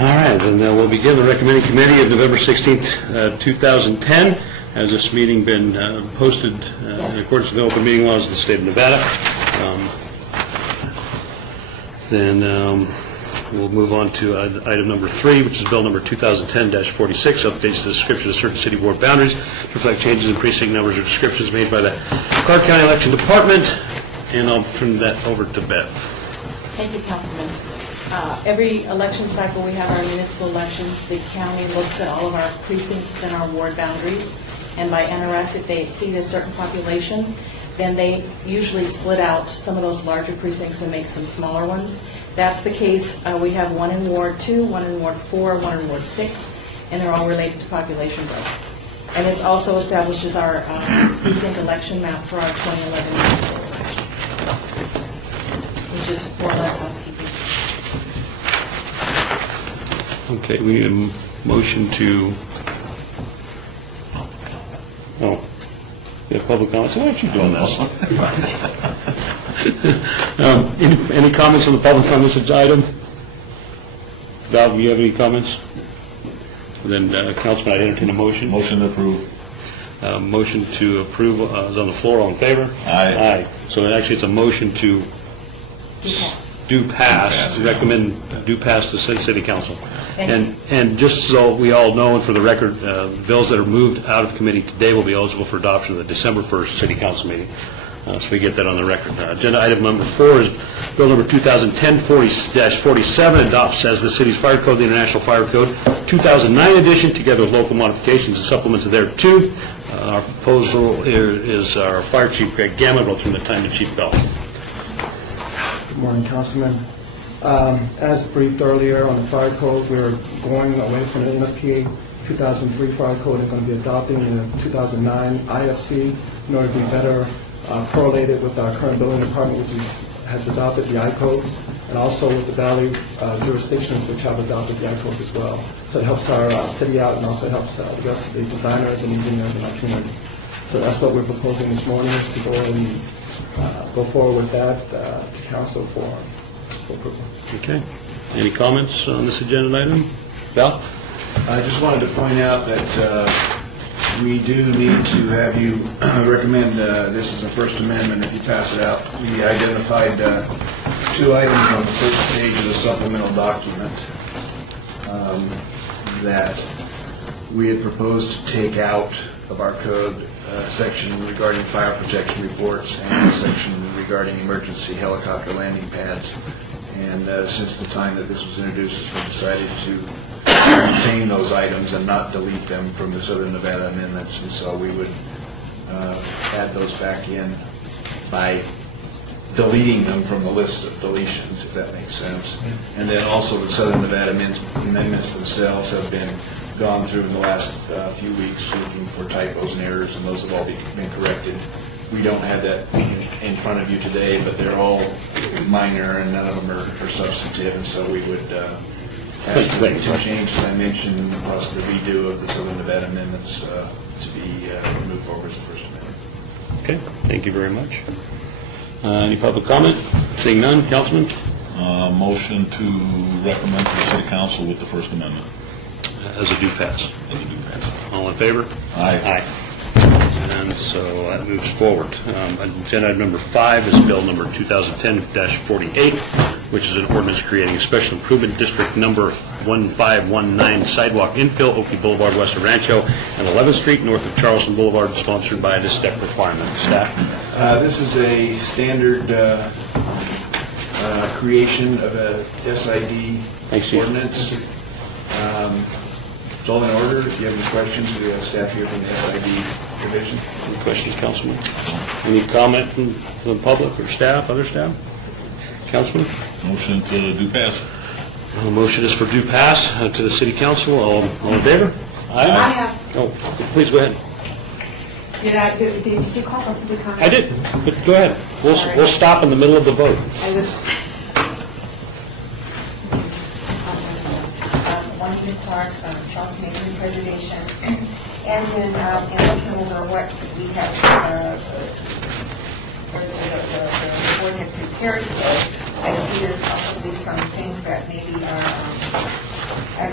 All right, then we'll begin the recommending committee of November 16th, 2010. Has this meeting been posted Yes. in accordance with the open meeting laws of the state of Nevada? Then we'll move on to item number 3, which is bill number 2010-46, updates the description of certain city ward boundaries to reflect changes in precinct numbers or descriptions made by the Clark County Election Department. And I'll turn that over to Bev. Thank you, Councilman. Every election cycle, we have our municipal elections. The county looks at all of our precincts within our ward boundaries, and by NRS, if they exceed a certain population, then they usually split out some of those larger precincts and make some smaller ones. That's the case. We have one in Ward 2, one in Ward 4, one in Ward 6, and they're all related to population growth. And this also establishes our precinct election map for our 2011 municipal election. It's just more or less housekeeping. Okay, we need a motion to... Oh, we have public comments. Why aren't you doing this? Any comments on the public comments item? Val, do you have any comments? Then, Councilman, I'd entertain a motion. Motion to approve. Motion to approve is on the floor. All in favor? Aye. Aye. So actually, it's a motion to do pass, recommend do pass to city council. And just so we all know, and for the record, bills that are moved out of committee today will be eligible for adoption at the December 1st city council meeting. So we get that on the record. Agenda item number 4 is bill number 2010-47, adopts as the city's fire code, the International Fire Code 2009 edition, together with local modifications and supplements thereto. Our proposal here is our fire chief, Greg Gammon. I'll turn the time to Chief Bell. Good morning, Councilman. As briefed earlier on the fire code, we're going away from the NFPA 2003 fire code and going to be adopting the 2009 IFC in order to be better correlated with our current building department, which has adopted the I-codes, and also with the valley jurisdictions, which have adopted the I-codes as well. So it helps our city out and also helps the rest of the designers and engineers in our community. So that's what we're proposing this morning, is to go ahead and go forward with that to council for approval. Okay. Any comments on this agenda item? Val? I just wanted to point out that we do need to have you recommend this as a First Amendment if you pass it out. We identified 2 items on the first page of the supplemental document that we had proposed to take out of our code, section regarding fire protection reports and a section regarding emergency helicopter landing pads. And since the time that this was introduced, it's been decided to retain those items and not delete them from the Southern Nevada amendments. And so we would add those back in by deleting them from the list of deletions, if that makes sense. And then also the Southern Nevada amendments themselves have been gone through in the last few weeks looking for typos and errors, and those have all been corrected. We don't have that in front of you today, but they're all minor and none of them are substantive, and so we would ask the 2 changes I mentioned plus the redo of the Southern Nevada amendments to be moved forward as a First Amendment. Okay. Thank you very much. Any public comment? Seeing none. Councilman? Motion to recommend to the city council with the First Amendment. As a do pass. As a due pass. All in favor? Aye. Aye. And so that moves forward. Agenda item number 5 is bill number 2010-48, which is an ordinance creating a special improvement district number 1519 sidewalk infill, Oakey Boulevard, west of Rancho, and 11th Street, north of Charleston Boulevard, sponsored by this step requirement. Staff? This is a standard creation of a SID ordinance. It's all in order. If you have any questions, we have staff here from the SID division. Any questions, Councilman? Any comment from the public or staff, other staff? Councilman? Motion to do pass. Motion is for due pass to the city council. All in favor? Aye. Oh, please go ahead. Did you call for public comment? I did, but go ahead. We'll stop in the middle of the vote. I was. Juanita Clark, Charleston Neighborhood Preservation, and in looking over what we have, or the board had prepared today, I see there's possibly some things that maybe are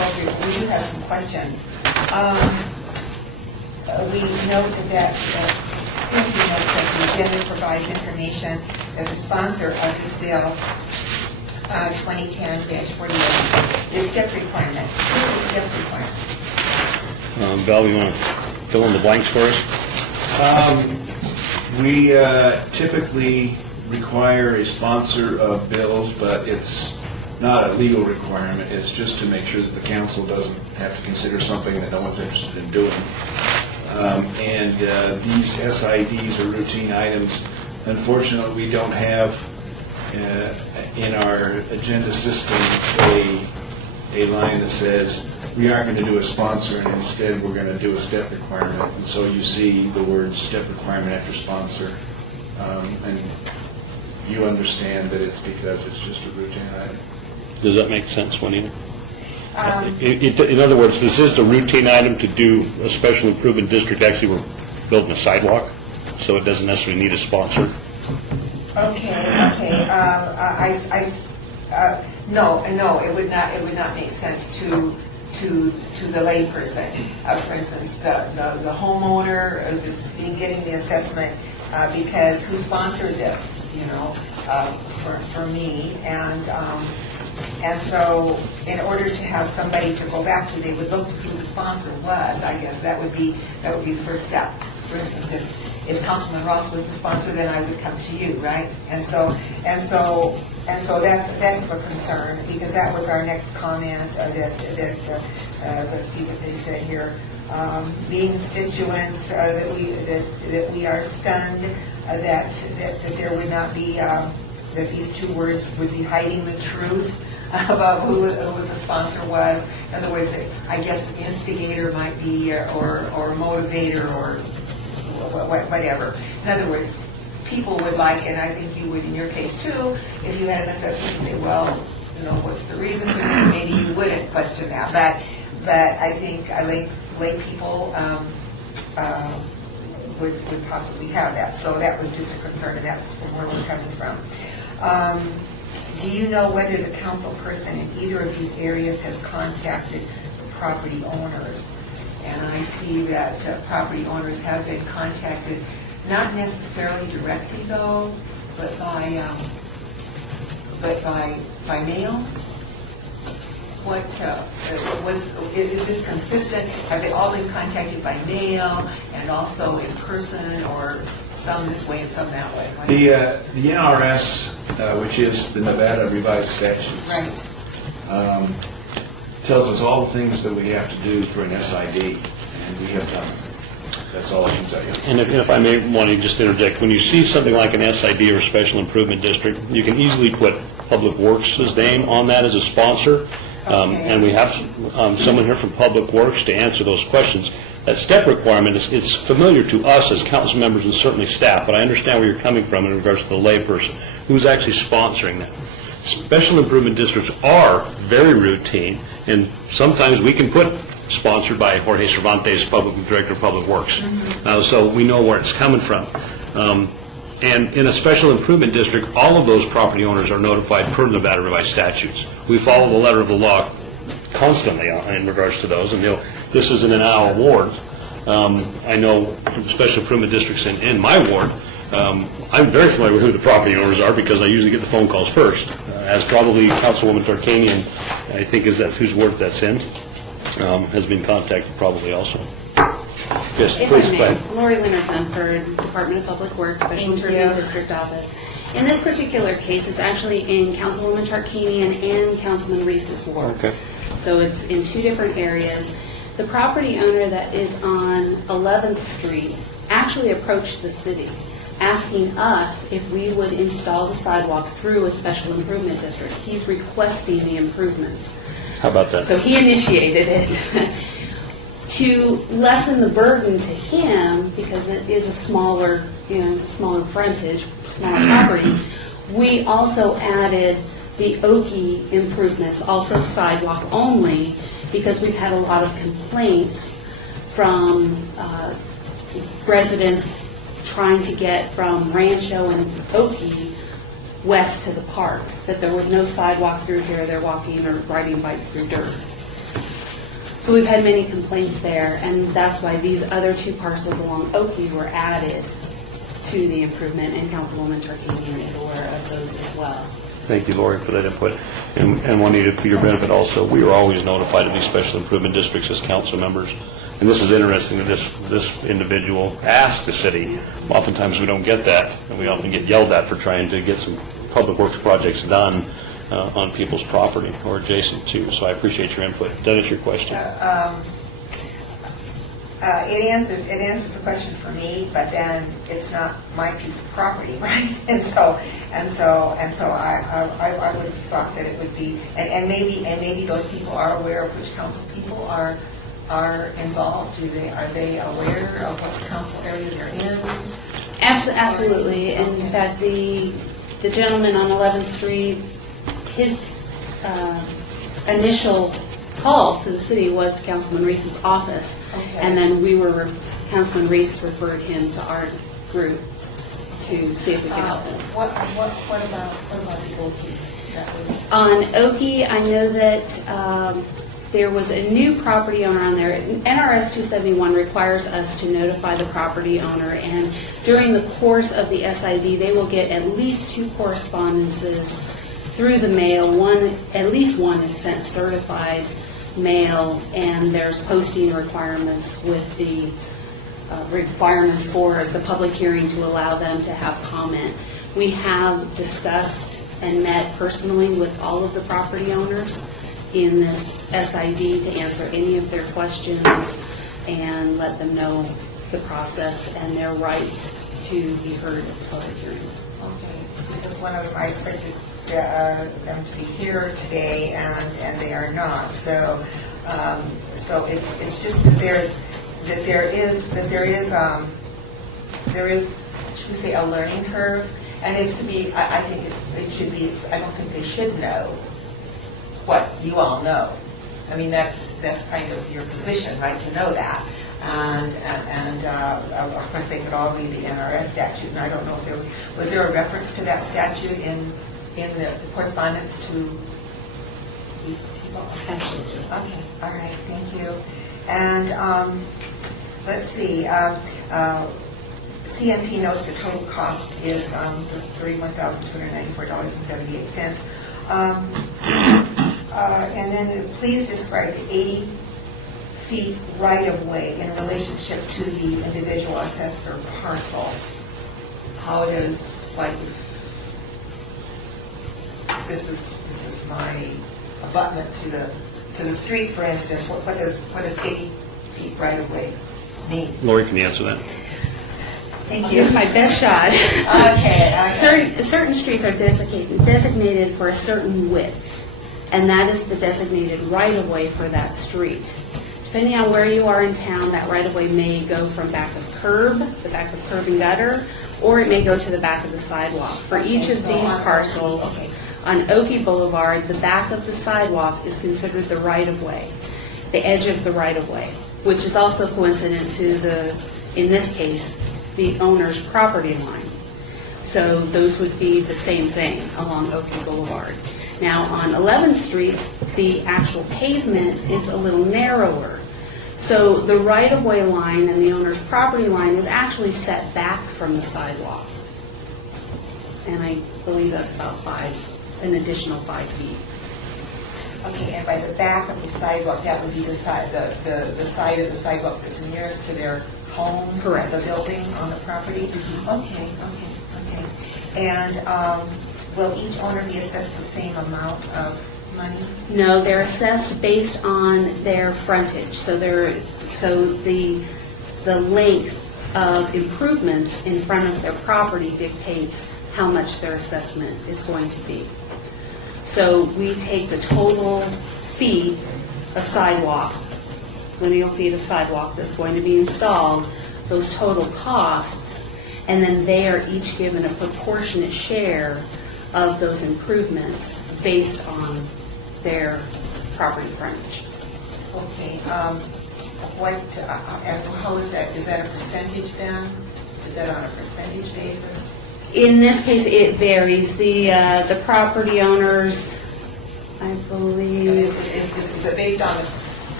questions. We note that, since we note that the agenda provides information that the sponsor of this bill, 2010-48, is step requirement. What is step requirement? Val, you want to fill in the blanks for us? We typically require a sponsor of bills, but it's not a legal requirement. It's just to make sure that the council doesn't have to consider something that no one's interested in doing. And these SIDs are routine items. Unfortunately, we don't have in our agenda system a line that says we aren't going to do a sponsor, and instead we're going to do a step requirement. And so you see the word step requirement after sponsor, and you understand that it's because it's just a routine item. Does that make sense, Juanita? In other words, this is a routine item to do a special improvement district. Actually, we're building a sidewalk, so it doesn't necessarily need a sponsor. Okay. No, it would not make sense to the layperson. For instance, the homeowner is getting the assessment because who sponsored this, for me, and so in order to have somebody to go back to, they would look to who the sponsor was. I guess that would be the first step. For instance, if Councilman Ross was the sponsor, then I would come to you, right? And so that's a concern, because that was our next comment. Let's see what they said here. Being constituents, that we are stunned that there would not be that these two words would be hiding the truth about who the sponsor was. In other words, I guess the instigator might be or motivator or whatever. In other words, people would like, and I think you would in your case too, if you had an assessment and say, well, what's the reason for this? Maybe you wouldn't question that. But I think lay people would possibly have that. So that was just a concern, and that's from where we're coming from. Do you know whether the council person in either of these areas has contacted the property owners? And I see that property owners have been contacted, not necessarily directly though, but by mail. Is this consistent? Have they all been contacted by mail and also in person, or some this way and some that way? The NRS, which is the Nevada Revised Statutes, Right. tells us all the things that we have to do for an SID, and we have done them. That's all I can tell you. And if I may want to just interject, when you see something like an SID or a special improvement district, you can easily put Public Works' name on that as a sponsor. And we have someone here from Public Works to answer those questions. That step requirement it's familiar to us as council members and certainly staff, but I understand where you're coming from in regards to the layperson who's actually sponsoring that. Special improvement districts are very routine, and sometimes we can put sponsored by Jorge Cervantes, Public Director of Public Works. So we know where it's coming from. And in a special improvement district, all of those property owners are notified per Nevada Revised Statutes. We follow the letter of the law constantly in regards to those. And this isn't an our ward. I know from special improvement districts in my ward, I'm very familiar with who the property owners are because I usually get the phone calls first, as probably Councilwoman Tarkanian, I think is that whose ward that's in, has been contacted probably also. Yes, please, go ahead. Lori Leonard Dunford, Department of Public Works, Special Improvement District Office. In this particular case, it's actually in Councilwoman Tarkanian and Councilman Reese's wards. Okay. So it's in two different areas. The property owner that is on 11th Street actually approached the city asking us if we would install the sidewalk through a special improvement district. He's requesting the improvements. How about that? So he initiated it. To lessen the burden to him, because it is a smaller, smaller frontage, smaller property, we also added the Oki improvements, also sidewalk only, because we've had a lot of complaints from residents trying to get from Rancho and Oki west to the park, that there was no sidewalk through here, they're walking or riding bikes through dirt. So we've had many complaints there, and that's why these other two parcels along Oakview were added to the improvement, and Councilwoman Tarkanian is aware of those as well. Thank you, Lori, for that input. And Juanita, for your benefit also, we are always notified of these special improvement districts as council members. And this is interesting that this individual asked the city. Oftentimes, we don't get that, and we often get yelled at for trying to get some public works projects done on people's property or adjacent to. So I appreciate your input. That is your question. It answers the question for me, but then it's not my piece of property, right? And so I would have thought that it would be, and maybe those people are aware of which council people are involved. Are they aware of what council area they're in? Absolutely. In fact, the gentleman on 11th Street, his initial call to the city was to Councilman Reese's office. Okay. And then Councilman Reese referred him to our group to see if we could help him. What about the Okie? That was On Okie, I know that there was a new property owner on there. NRS 271 requires us to notify the property owner, and during the course of the SID, they will get at least 2 correspondences through the mail. At least one is sent certified mail, and there's posting requirements with the requirements for the public hearing to allow them to have comment. We have discussed and met personally with all of the property owners in this SID to answer any of their questions and let them know the process and their rights to be heard at the public hearings. okay. Because I expected them to be here today, and they are not. So it's just that there is should we say a learning curve, and it's to be. I think it should be. I don't think they should know what you all know. I mean, that's kind of your position, right, to know that. And of course, they could all read the NRS statute, and I don't know if was there a reference to that statute in the correspondence to these people? Absolutely. Okay, all right, thank you. And let's see, CNP notes the total cost is $31,294.78. And then please describe the 80 feet right-of-way in relationship to the individual assessor parcel. How it is, like, if this is my abutment to the street, for instance, what does 80 feet right-of-way mean? Lori, can you answer that? Thank I'll you. give my best shot. Okay. Certain streets are designated for a certain width, and that is the designated right-of-way for that street. Depending on where you are in town, that right-of-way may go from back of curb, the back of curb and gutter, or it may go to the back of the sidewalk. For each of these parcels, on Okie Boulevard, the back of the sidewalk is considered the right-of-way, the edge of the right-of-way, which is also coincident to in this case, the owner's property line. So those would be the same thing along Okie Boulevard. Now, on 11th Street, the actual pavement is a little narrower. So the right-of-way line and the owner's property line is actually set back from the sidewalk. And I believe that's about an additional 5 feet. Okay, and by the back of the sidewalk, that would be the side of the sidewalk that's nearest to their home? Correct. The building on the property? Okay. And will each owner be assessed the same amount of money? No, they're assessed based on their frontage. So the length of improvements in front of their property dictates how much their assessment is going to be. So we take the total feet of sidewalk, lineal feet of sidewalk that's going to be installed, those total costs, and then they are each given a proportionate share of those improvements based on their property frontage. Okay, and how is that? Is that a percentage then? Is that on a percentage basis? In this case, it varies. The property owners, I believe, Is it based on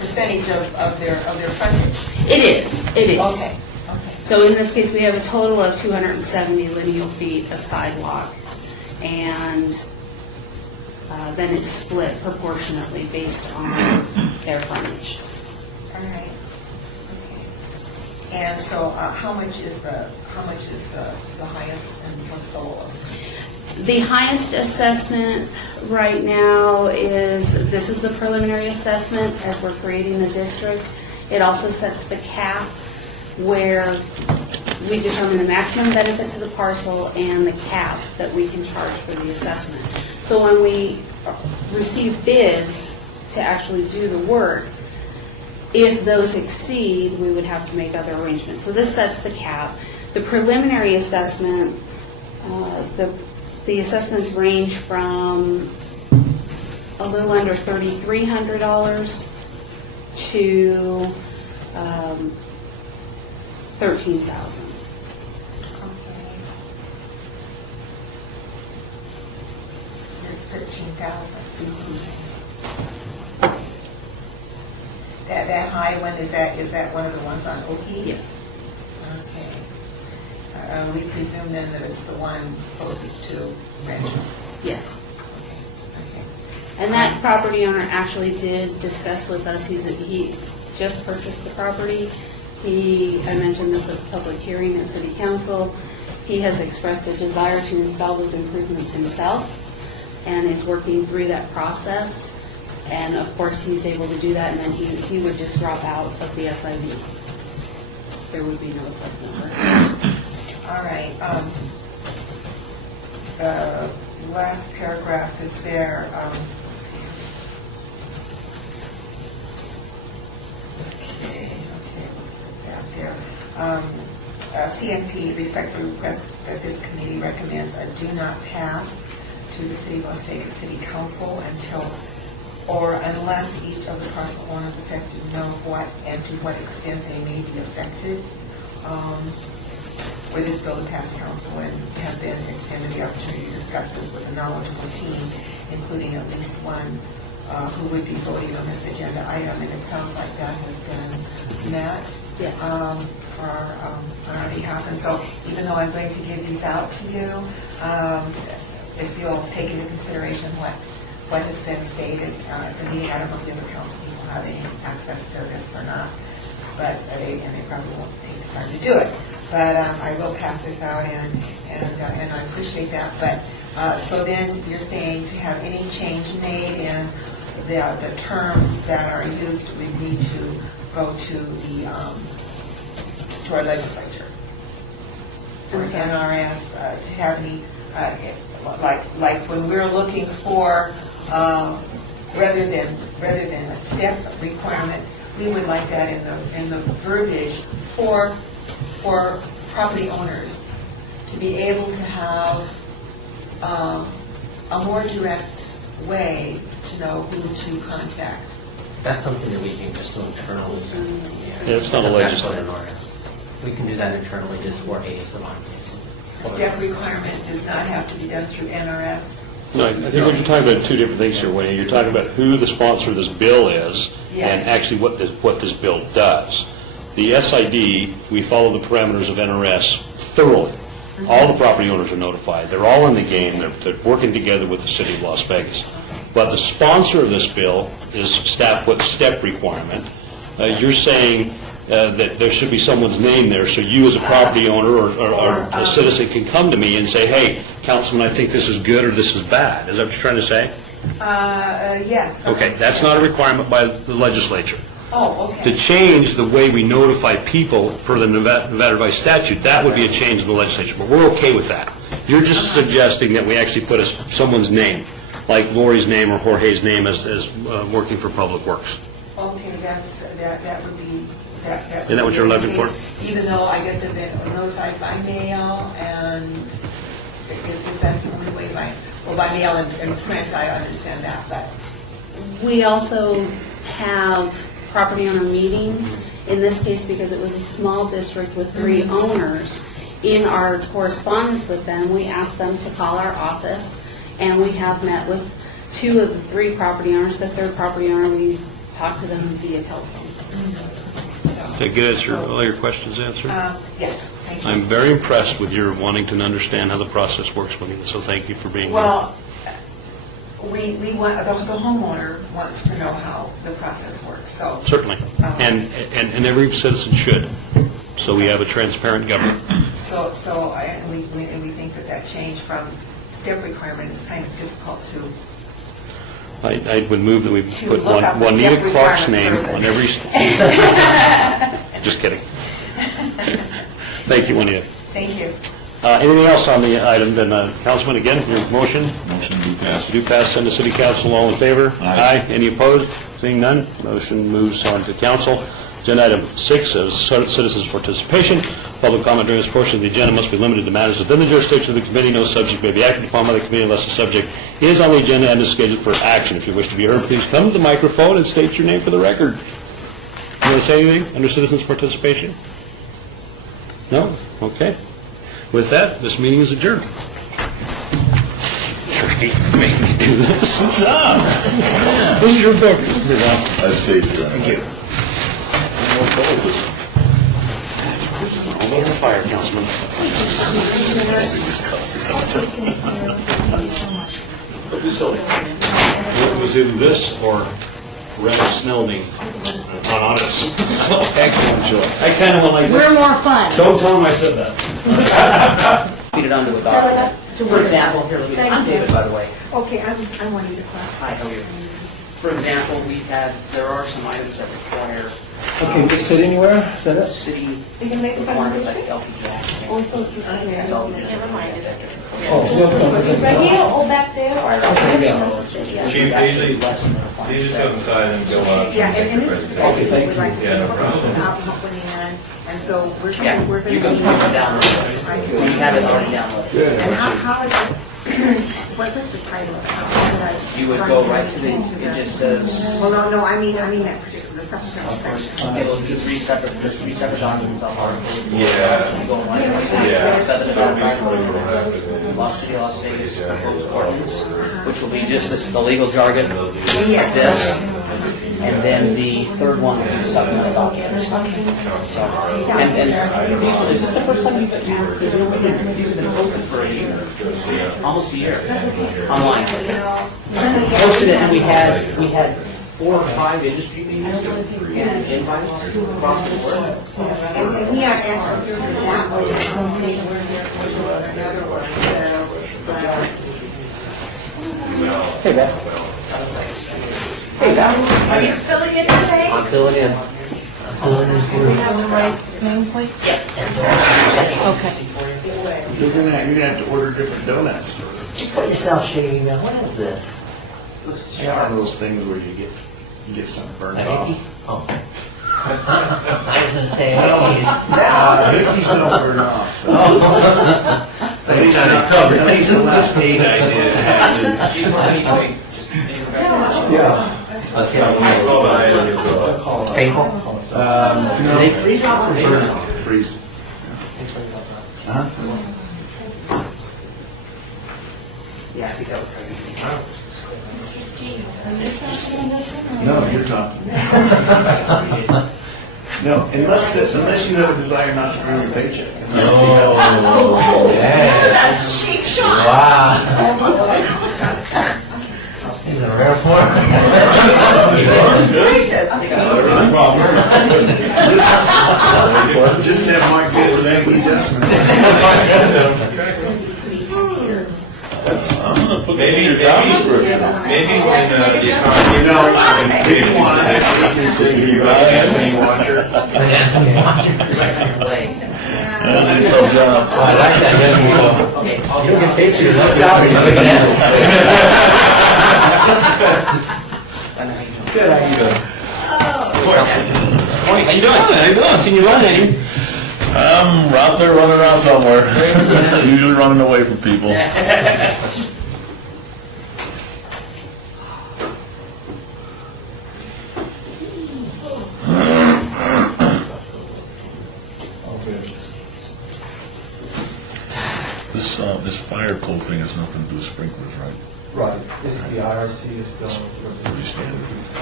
percentage of their frontage? It is. Okay, okay. So in this case, we have a total of 270 lineal feet of sidewalk, and then it's split proportionately based on their frontage. All right. Okay. And so, how much is the highest and what's the lowest? The highest assessment right now is, this is the preliminary assessment as we're creating the district. It also sets the cap where we determine the maximum benefit to the parcel and the cap that we can charge for the assessment. So when we receive bids to actually do the work, if those exceed, we would have to make other arrangements. So this sets the cap. The preliminary assessment, the assessments range from a little under $3,300 to $13,000. That high one, is that one of the ones on Oki? Yes. Okay. We presume then that it's the one closest to Rancho? Yes. Okay. And that property owner actually did discuss with us, he just purchased the property. I mentioned this at the public hearing at City Council. He has expressed a desire to install those improvements himself and is working through that process. And of course, he's able to do that, and then he would just drop out of the SID. There would be no assessment for him. All right. The last paragraph is there. Okay, what's that there? CNP respectfully requests that this committee recommends a do not pass to the City of Las Vegas City Council until or unless each of the parcel owners affected know what and to what extent they may be affected. Where this bill to pass council and have been extended the opportunity to discuss this with a knowledgeable team, including at least one who would be voting on this agenda item, and it sounds like that has been met. Yes. On our behalf. And so even though I'm going to give these out to you, if you'll take into consideration what has been stated at the meeting, I don't know if the other council people have any access to this or not, but they probably won't take the time to do it. But I will pass this out, and I appreciate that. But so then you're saying to have any change made in the terms that are used, we need to go to our legislature or NRS to have any like when we're looking for rather than a step requirement, we would like that in the verbiage for property owners to be able to have a more direct way to know who to contact. That's something that we can just do internally. Yeah, it's not a legislative. We can do that internally just for ASMR. A step requirement does not have to be done through NRS. No, I think what you're talking about two different things here, Wayne. You're talking about who the sponsor of this bill is and Yes. actually what this bill does. The SID, we follow the parameters of NRS thoroughly. All the property owners are notified. They're all in the game. They're working together with the City of Las Vegas. But the sponsor of this bill is staff with step requirement. You're saying that there should be someone's name there, so you as a property owner or a citizen can come to me and say, hey, Councilman, I think this is good or this is bad. Is that what you're trying to say? Yes. Okay, that's not a requirement by the legislature. Oh, okay. To change the way we notify people per the Nevada Revised Statute, that would be a change in the legislature, but we're okay with that. You're just suggesting that we actually put someone's name, like Lori's name or Jorge's name as working for Public Works. Okay, that would be, that Isn't that what you're would looking be for? the case. Even though I guess they've been notified by mail, and is that the only way by mail and print, I understand that, but. We also have property owner meetings. In this case, because it was a small district with 3 owners, in our correspondence with them, we asked them to call our office, and we have met with 2 of the 3 property owners. The 3rd property owner we talk to them via telephone. Did I get all your questions answered? Yes, thank you. I'm very impressed with your wanting to understand how the process works, Juanita, so thank you for being here. Well, we want, the homeowner wants to know how the process works, so. Certainly. And every citizen should, so we have a transparent government. And we think that change from step requirement is kind of difficult to. I would move that we To put look up the Juanita step Clark's name requirement on every... Just kidding. Thank you, Juanita. Thank you. Anything else on the item? Then, Councilman, again, your motion? Motion to pass. Do pass, send to City Council. All in favor? Aye. Any opposed? Seeing none, motion moves on to council. Agenda item 6 is citizens' participation. Public comment during this portion of the agenda must be limited to matters within the jurisdiction of the committee. No subject may be acted upon by the committee unless the subject is on the agenda and is scheduled for action. If you wish to be heard, please come to the microphone and state your name for the record. You want to say anything under citizens' participation? No? Okay. With that, this meeting is adjourned. Make me do this. Good job. This is your book. I stayed there. Thank you. All over the fire, Councilman. It was either this or Red Snelling on audits. Excellent choice. I kind of went like, We're more fun. don't tell him I said that. Feed it onto a document. For example, here, let me, I'm David, by the way. Okay, I wanted to clarify. Hi, how are you? For example, there are some items that require Okay, just sit anywhere, is that it? city You can make a requirements like presentation? LPG. Also, you said That's all we do. Never mind, it's... Oh, Right here or back there or? Chief, these just go inside and go up. Yeah, and this is. Okay, thank you. Yeah, no problem. Alcohol putting in, and so we're Yeah, going, we're going you to. can download it. We have it already downloaded. And how is it, what was the title of it? How would I- You would go right to it just says, Well, no, I mean that particular, the supplemental section. it'll be three separate documents on our. Yeah. You go right, Yeah. 7 about Los City, Las Vegas proposed ordinance, which will be just the legal jargon, this, and then the third one, supplemental documents. So, and is this the first time you've been open for a year? Almost a year, online. Posted it, and we had 4 or 5 industry meetings and invites across the board. And we are actually, that was something another one, so, but. Hey, Beth. Hey, Beth. Are you filling in today? I'm filling in. We have the right nameplate? Okay. You're gonna have to order different donuts for, Put yourself shady now. What is this? you know, one of those things where you get something burnt off. Oh. I was gonna say, Hickeys don't burn off. At least the last 8 I did. Yeah. let's go. Painful? Do they freeze off or burn off? Freeze. Uh-huh. Yeah, I think that would probably be. No, you're talking. No, unless you have a desire not to earn your paycheck. Oh, That's cheap shot. wow. In the airport? Just have Mark get the name adjustment. I'm gonna put Maybe when the You economy. know, if you want to have business, you got an Anthony Watcher. That's a tough job. I like that. Okay, you'll get paid for your left job or you look at it. Good, how you doing? How you doing? How you doing? Seen you run, Eddie. I'm out there running around somewhere, usually running away from people. This fire code thing has nothing to do with sprinklers, right? Right, this is the IRC, is still. Pretty standard.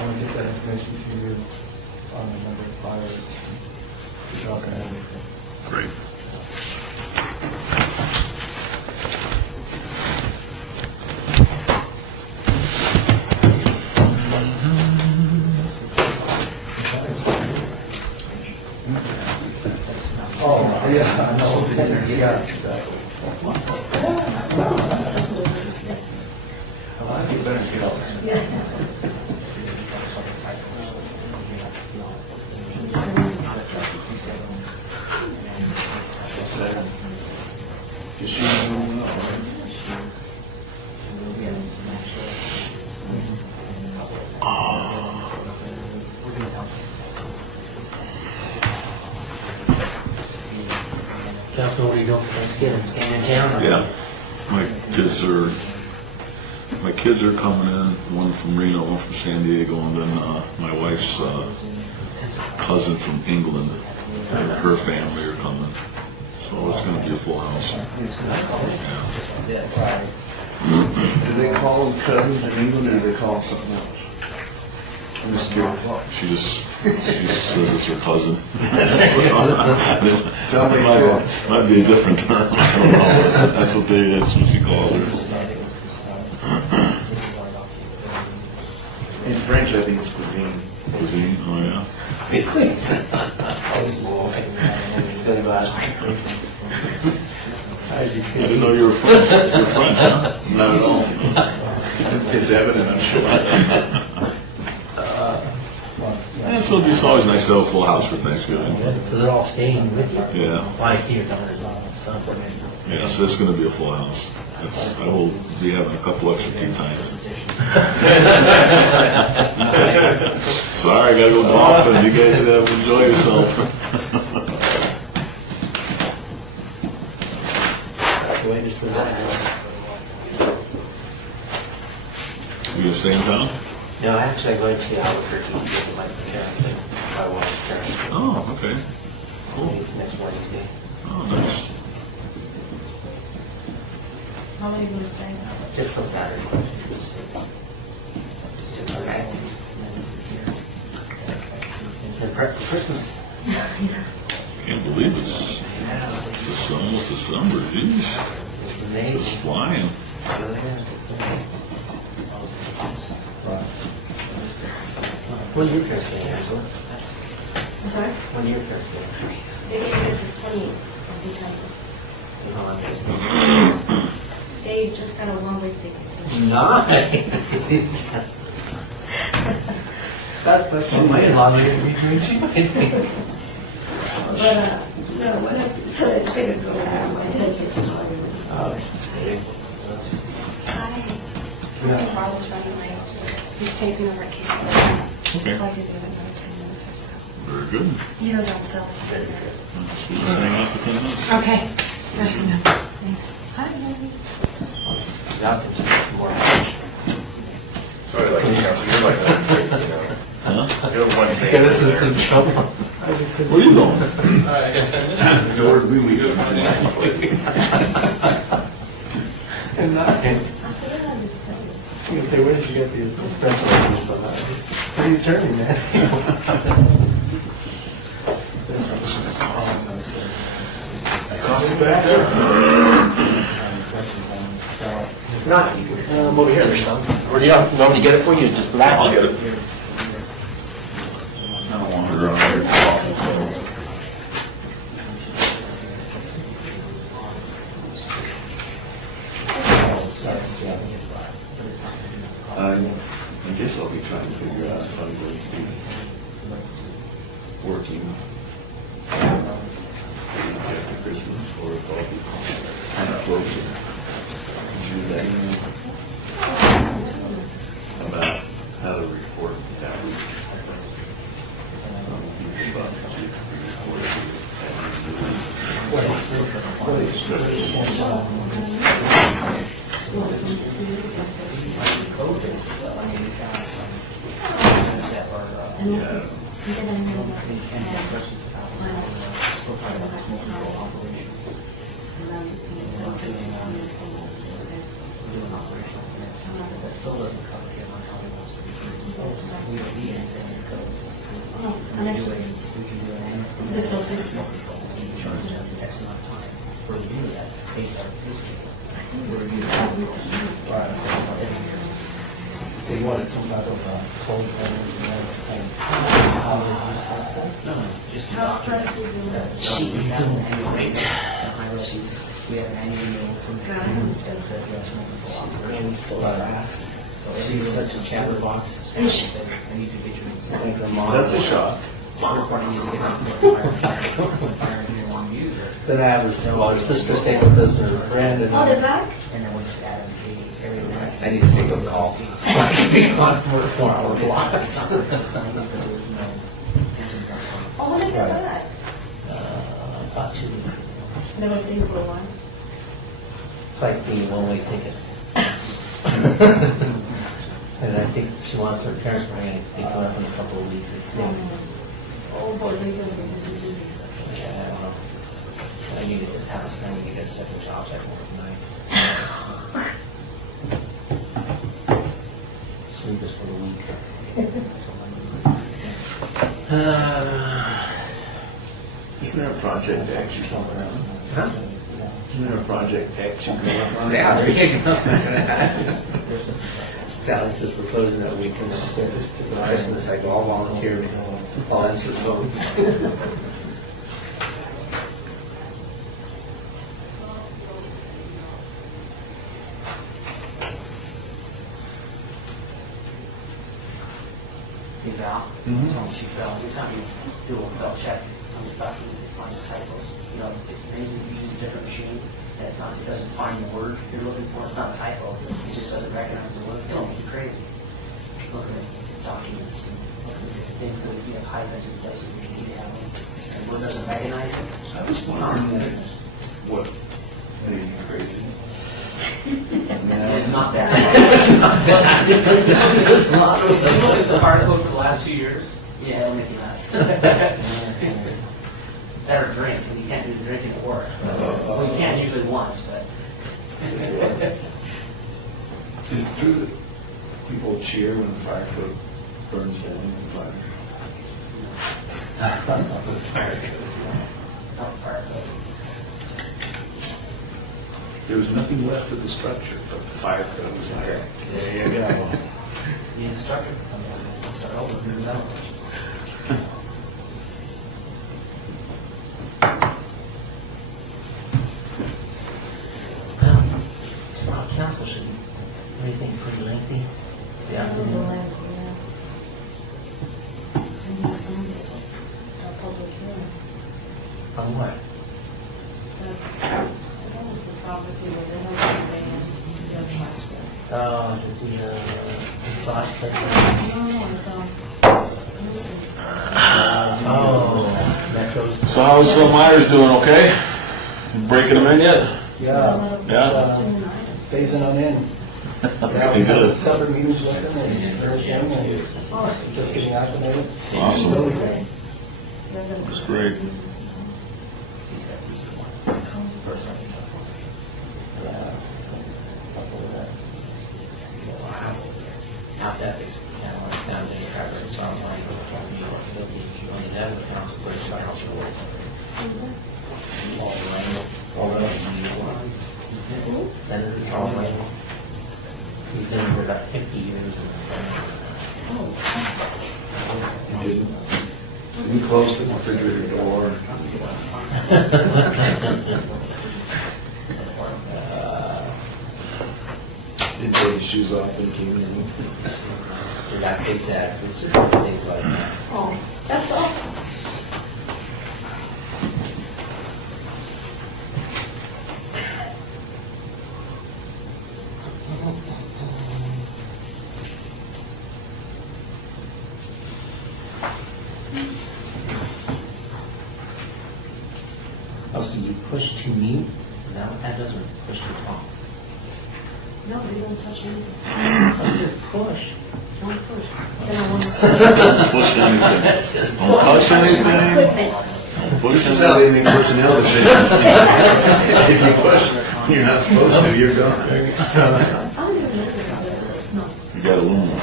want to get that information to you on the number of fires that y'all can handle. Great. Oh, yeah, I know. Yeah, exactly. You better get out. Councilman, what are you doing for Thanksgiving? Staying in town? or- Yeah, my kids are coming in, one from Reno, one from San Diego, and then my wife's cousin from England, and her family are coming. So it's going to be a full house. Do they call them cousins in England, or do they call them something else? I'm just curious. She says it's her cousin. Sounds like two. Might be a different term. I don't know. That's what she calls her. In French, I think it's cuisine. Cuisine, oh yeah. I didn't know you were French. You're French, huh? Not at all. It's evident, I'm sure. Yeah, so it's always nice to have a full house for Thanksgiving. So they're all staying with you? Yeah. Well, I see your daughter's son. Yeah, so it's going to be a full house. I will be having a couple extra tea times. Sorry, I got to go golfing. You guys enjoy yourself. That's the way to say that. You going to stay in town? No, actually, I'm going to Albuquerque to visit my parents and my wife's parents. Oh, okay. Cool. Next Wednesday. Oh, nice. How many will stay? Just till Saturday. Okay. And prep for Christmas. Can't believe it's almost December. Jeez. It's amazing. It's flying. When's your first day, Angela? I'm sorry? When's your first day? They gave it the 20th of December. You know, I'm just... They just got a one-way ticket, so. Nice. Well, my in-law made it me too, I think. But, no, what happened, so they couldn't go around, my dad gets started. Oh, Hi. Carlos running late. He's taking over at Casey. Okay. I'd like to do it another 10 minutes or so. Very good. He knows I'll sell. So just hang out for 10 minutes. Okay. Thanks. Hi, honey. y'all can just get some more lunch. Sorry, like, Council, you're like, you're one thing. Get us in some trouble. Where are you going? Where did we leave? And nothing. You can say, where did you get these special ones from? City attorney, man. If not, you can come over here, there's some. Or do you want me to get it for you? Just black. I'll get it. I don't want her around here. I guess I'll be trying to figure out if I'm going to be working after Christmas, or if I'll be kind of closer to that about how to report that week. This was this. So you wanted some type of code She's doing great. We have an annual from she's so fast. She's such a chatterbox. I need to get your mom. That's a shock. Then I have her sister staying with us and her friend. And Oh, they're back? and then we're just adding I need to take a call. So I can be on for 4-hour blocks. Oh, when they got back? About 2 weeks ago. They were staying for a while. It's like the one-way ticket. And I think she wants her parents to bring it, pick her up in a couple of weeks. It's staying. Oh, boy, so you're going to be busy. Yeah, I don't know. I need to have us trying to get a second job so I can work nights. Sleep is for the week. Isn't there a Project X you're talking about? Huh? Isn't there a Project X you're going on? Yeah, there you go. Sally says we're closing that week, and she said Christmas, I go, I'll volunteer, I'll answer the phones. Hey Val, it's on Chief Bell. Every time you do a bell check on this document, it finds typos. You know, it's amazing if you use a different machine, and it's not, it doesn't find the word you're looking for. It's not a typo. It just doesn't recognize the word. It'll make you crazy. Looking at documents and looking at different things, but if you have hyphens in places where you need to have them, and the word doesn't recognize it. I was wondering what made you crazy. It's not that. It's not that. If you look at the hard code for the last 2 years, yeah, it'll make you nuts. Better drink, and you can't do the drinking at work. Well, you can usually once, but. Is it true that people cheer when the fire code burns down in the fire? Not the fire code. Not the fire code. There was nothing left of the structure, but the fire code was there. There you go. The instructor can come down and start opening the metal. Well, council should be anything pretty lengthy. Yeah. On what? Oh, is it the massage place? Oh, Metro's. So how's Myers doing, okay? You breaking them in yet? Yeah. Yeah? Phasing them in. Okay, good. Separate meetings with them and everything, and just getting acclimated. Awesome. Really great. That's great. House ethics, down in the tracker, so I'm like, you only have the council, but it's not house rules. Senator Paul Randall. He's been for about 50 years in the Senate. You didn't? Didn't close the refrigerator door. Didn't take his shoes off when he came in. We got big taxes, just things like that. Oh, that's all. Oh, so you push to mute? No, that doesn't push to talk. No, we don't touch anything. It says push. Don't push. Then I want to. Don't push anything. Don't touch anything. Equipment. Push This is how they anything. make personnel decisions. If you push, you're not supposed to, you're gone. I don't even know about it. No. You got aluminum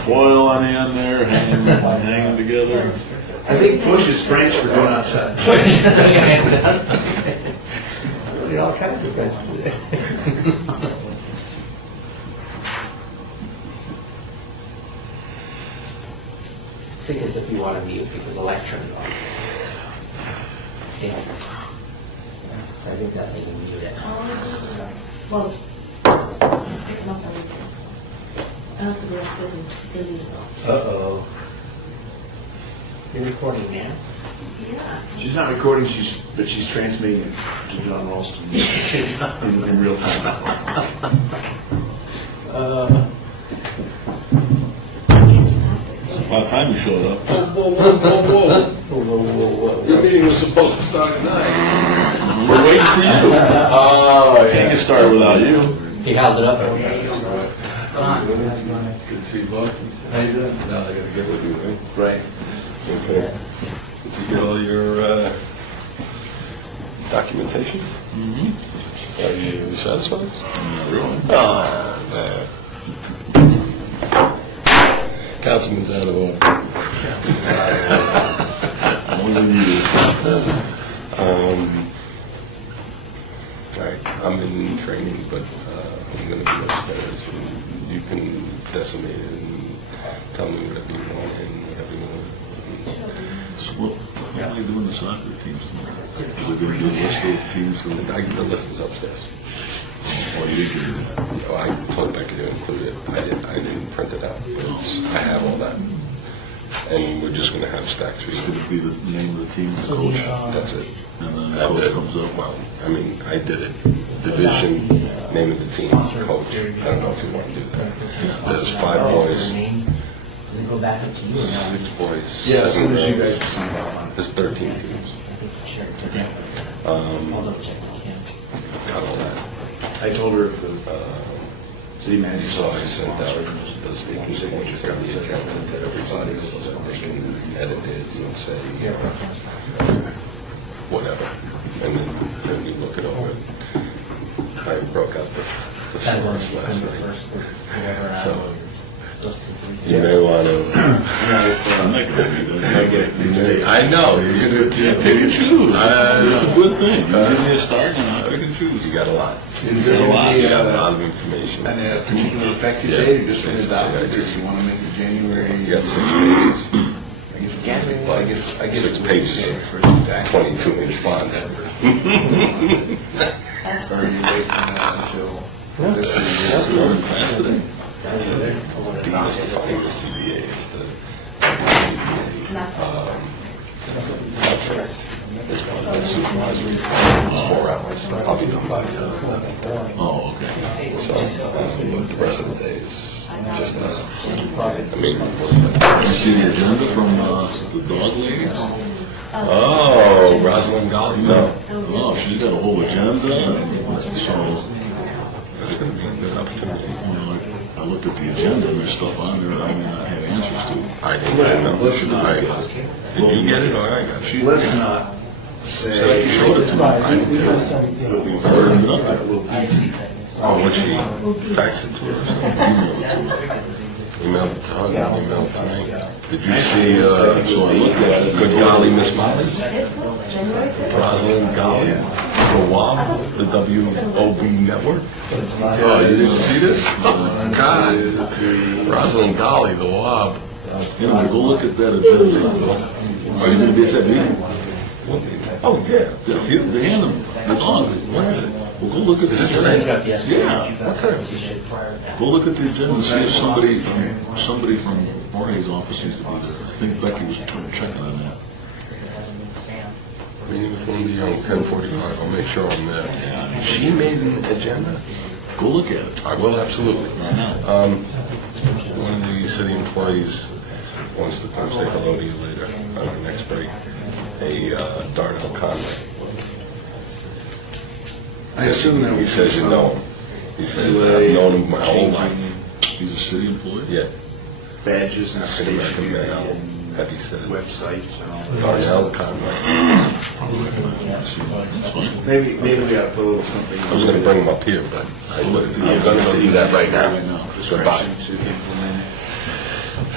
coil on the end there, hanging together. I think push is French for do not touch. Really, all kinds of French today. I think it's if you want to mute because the light turns on. Yeah. So I think that's how you mute it. Well, it's picking up everything, so. I don't think it says delete. Uh-oh. You're recording now? Yeah. She's not recording, but she's transmitting it to John Ralston in real time. By the time you showed up. Whoa. Your meeting was supposed to start at 9. We're waiting for you. Oh, can't get started without you. He held it up for me. What's going on? Good to see you, Buck. How you doing? Now I gotta get with you, Right. Okay. Did you get all your documentation? Mm-hmm. Are you satisfied? Not really. Oh, man. Councilman's out of order. More than you. I'm in training, but I'm going to be upstairs. And you can decimate it and tell me whatever you want and whatever you want. So what are they doing the soccer teams tomorrow? Are they going to do a list of teams? The list is upstairs. Oh, you did get that? I told Becky to include it. I didn't print it out. But I have all that. And we're just going to have stack sheets. It's going to be the name of the team and the coach. That's it. And then the coach comes up. Well, I mean, I did it. Division, name of the team, coach. I don't know if you want to do that. There's 5 boys. Does it go back up to you or no? 6 boys. Yeah, as 7 soon as you girls. guys sign off on it. There's 13 teams. I think you shared it. Okay. I'll double check with Kim. Got all that. I told her if the city manager So saw I it, sent out those speaking signatures on the account to everybody so that they can edit it and say, whatever. And then we look it over. I broke out the That one, source last December night. 1st, whatever. So Those 2, 3. you may want to. I know. You can pick and choose. It's a good thing. You give me a start and I pick and choose. You got a lot. Is there You any, got a lot of information. and a particular effective Yeah. date, or just when it's out, or if you want to make it January? You got 6 pages. I guess January, well, I guess 6 it's pages of for the fact. 22-inch font. Or are you waiting until this We're in class today. That's it. Demystifying the CBA. It's the contract. It's supervisory. It's 4 hours. I'll be done by 11:30. Oh, okay. So the rest of the day is just I mean, You see the agenda from the dog ladies? oh, Rosalind Golly. No. Oh, she's got a whole agenda. So, That's going to be a good opportunity. I looked at the agenda and there's stuff on there that I may not have answers to. I didn't know. Let's not Did you get it or I got it? Let's not So say. you showed it to me. I didn't get it. We'll put it up there. We'll Oh, what she faxed it to her or something? Emailed it to her, emailed it to me. Did you see, so I looked at it. Good Golly Miss Molly? Rosalind Golly? The WOB, the WOB network? Oh, you didn't see this? God. Rosalind Golly, the WOB. You know, go look at that agenda. Are you going to be at that meeting? Oh, yeah. That's you. The Hannah, the dog. When is it? Well, go look at the Is it agenda. today? Yeah. What time? Go look at the agenda and see if somebody from Jorge's office needs to be there. I think Becky was checking on that. Meeting with Wendy Young, 10:45. I'll make sure I'm there. She made an agenda? Go look at it. I will, absolutely. One of the city employees wants to come say hello to you later on our next break. Darnell Conway. I assume that He says you know him. He says, I've known him my whole life. He's a city employee? Yeah. Badges and African American male, heavy set. websites and all that. Darnell Conway. Maybe we ought to put a little something. I was going to bring him up here, but I'm going to do that right now. Discretion to implement it.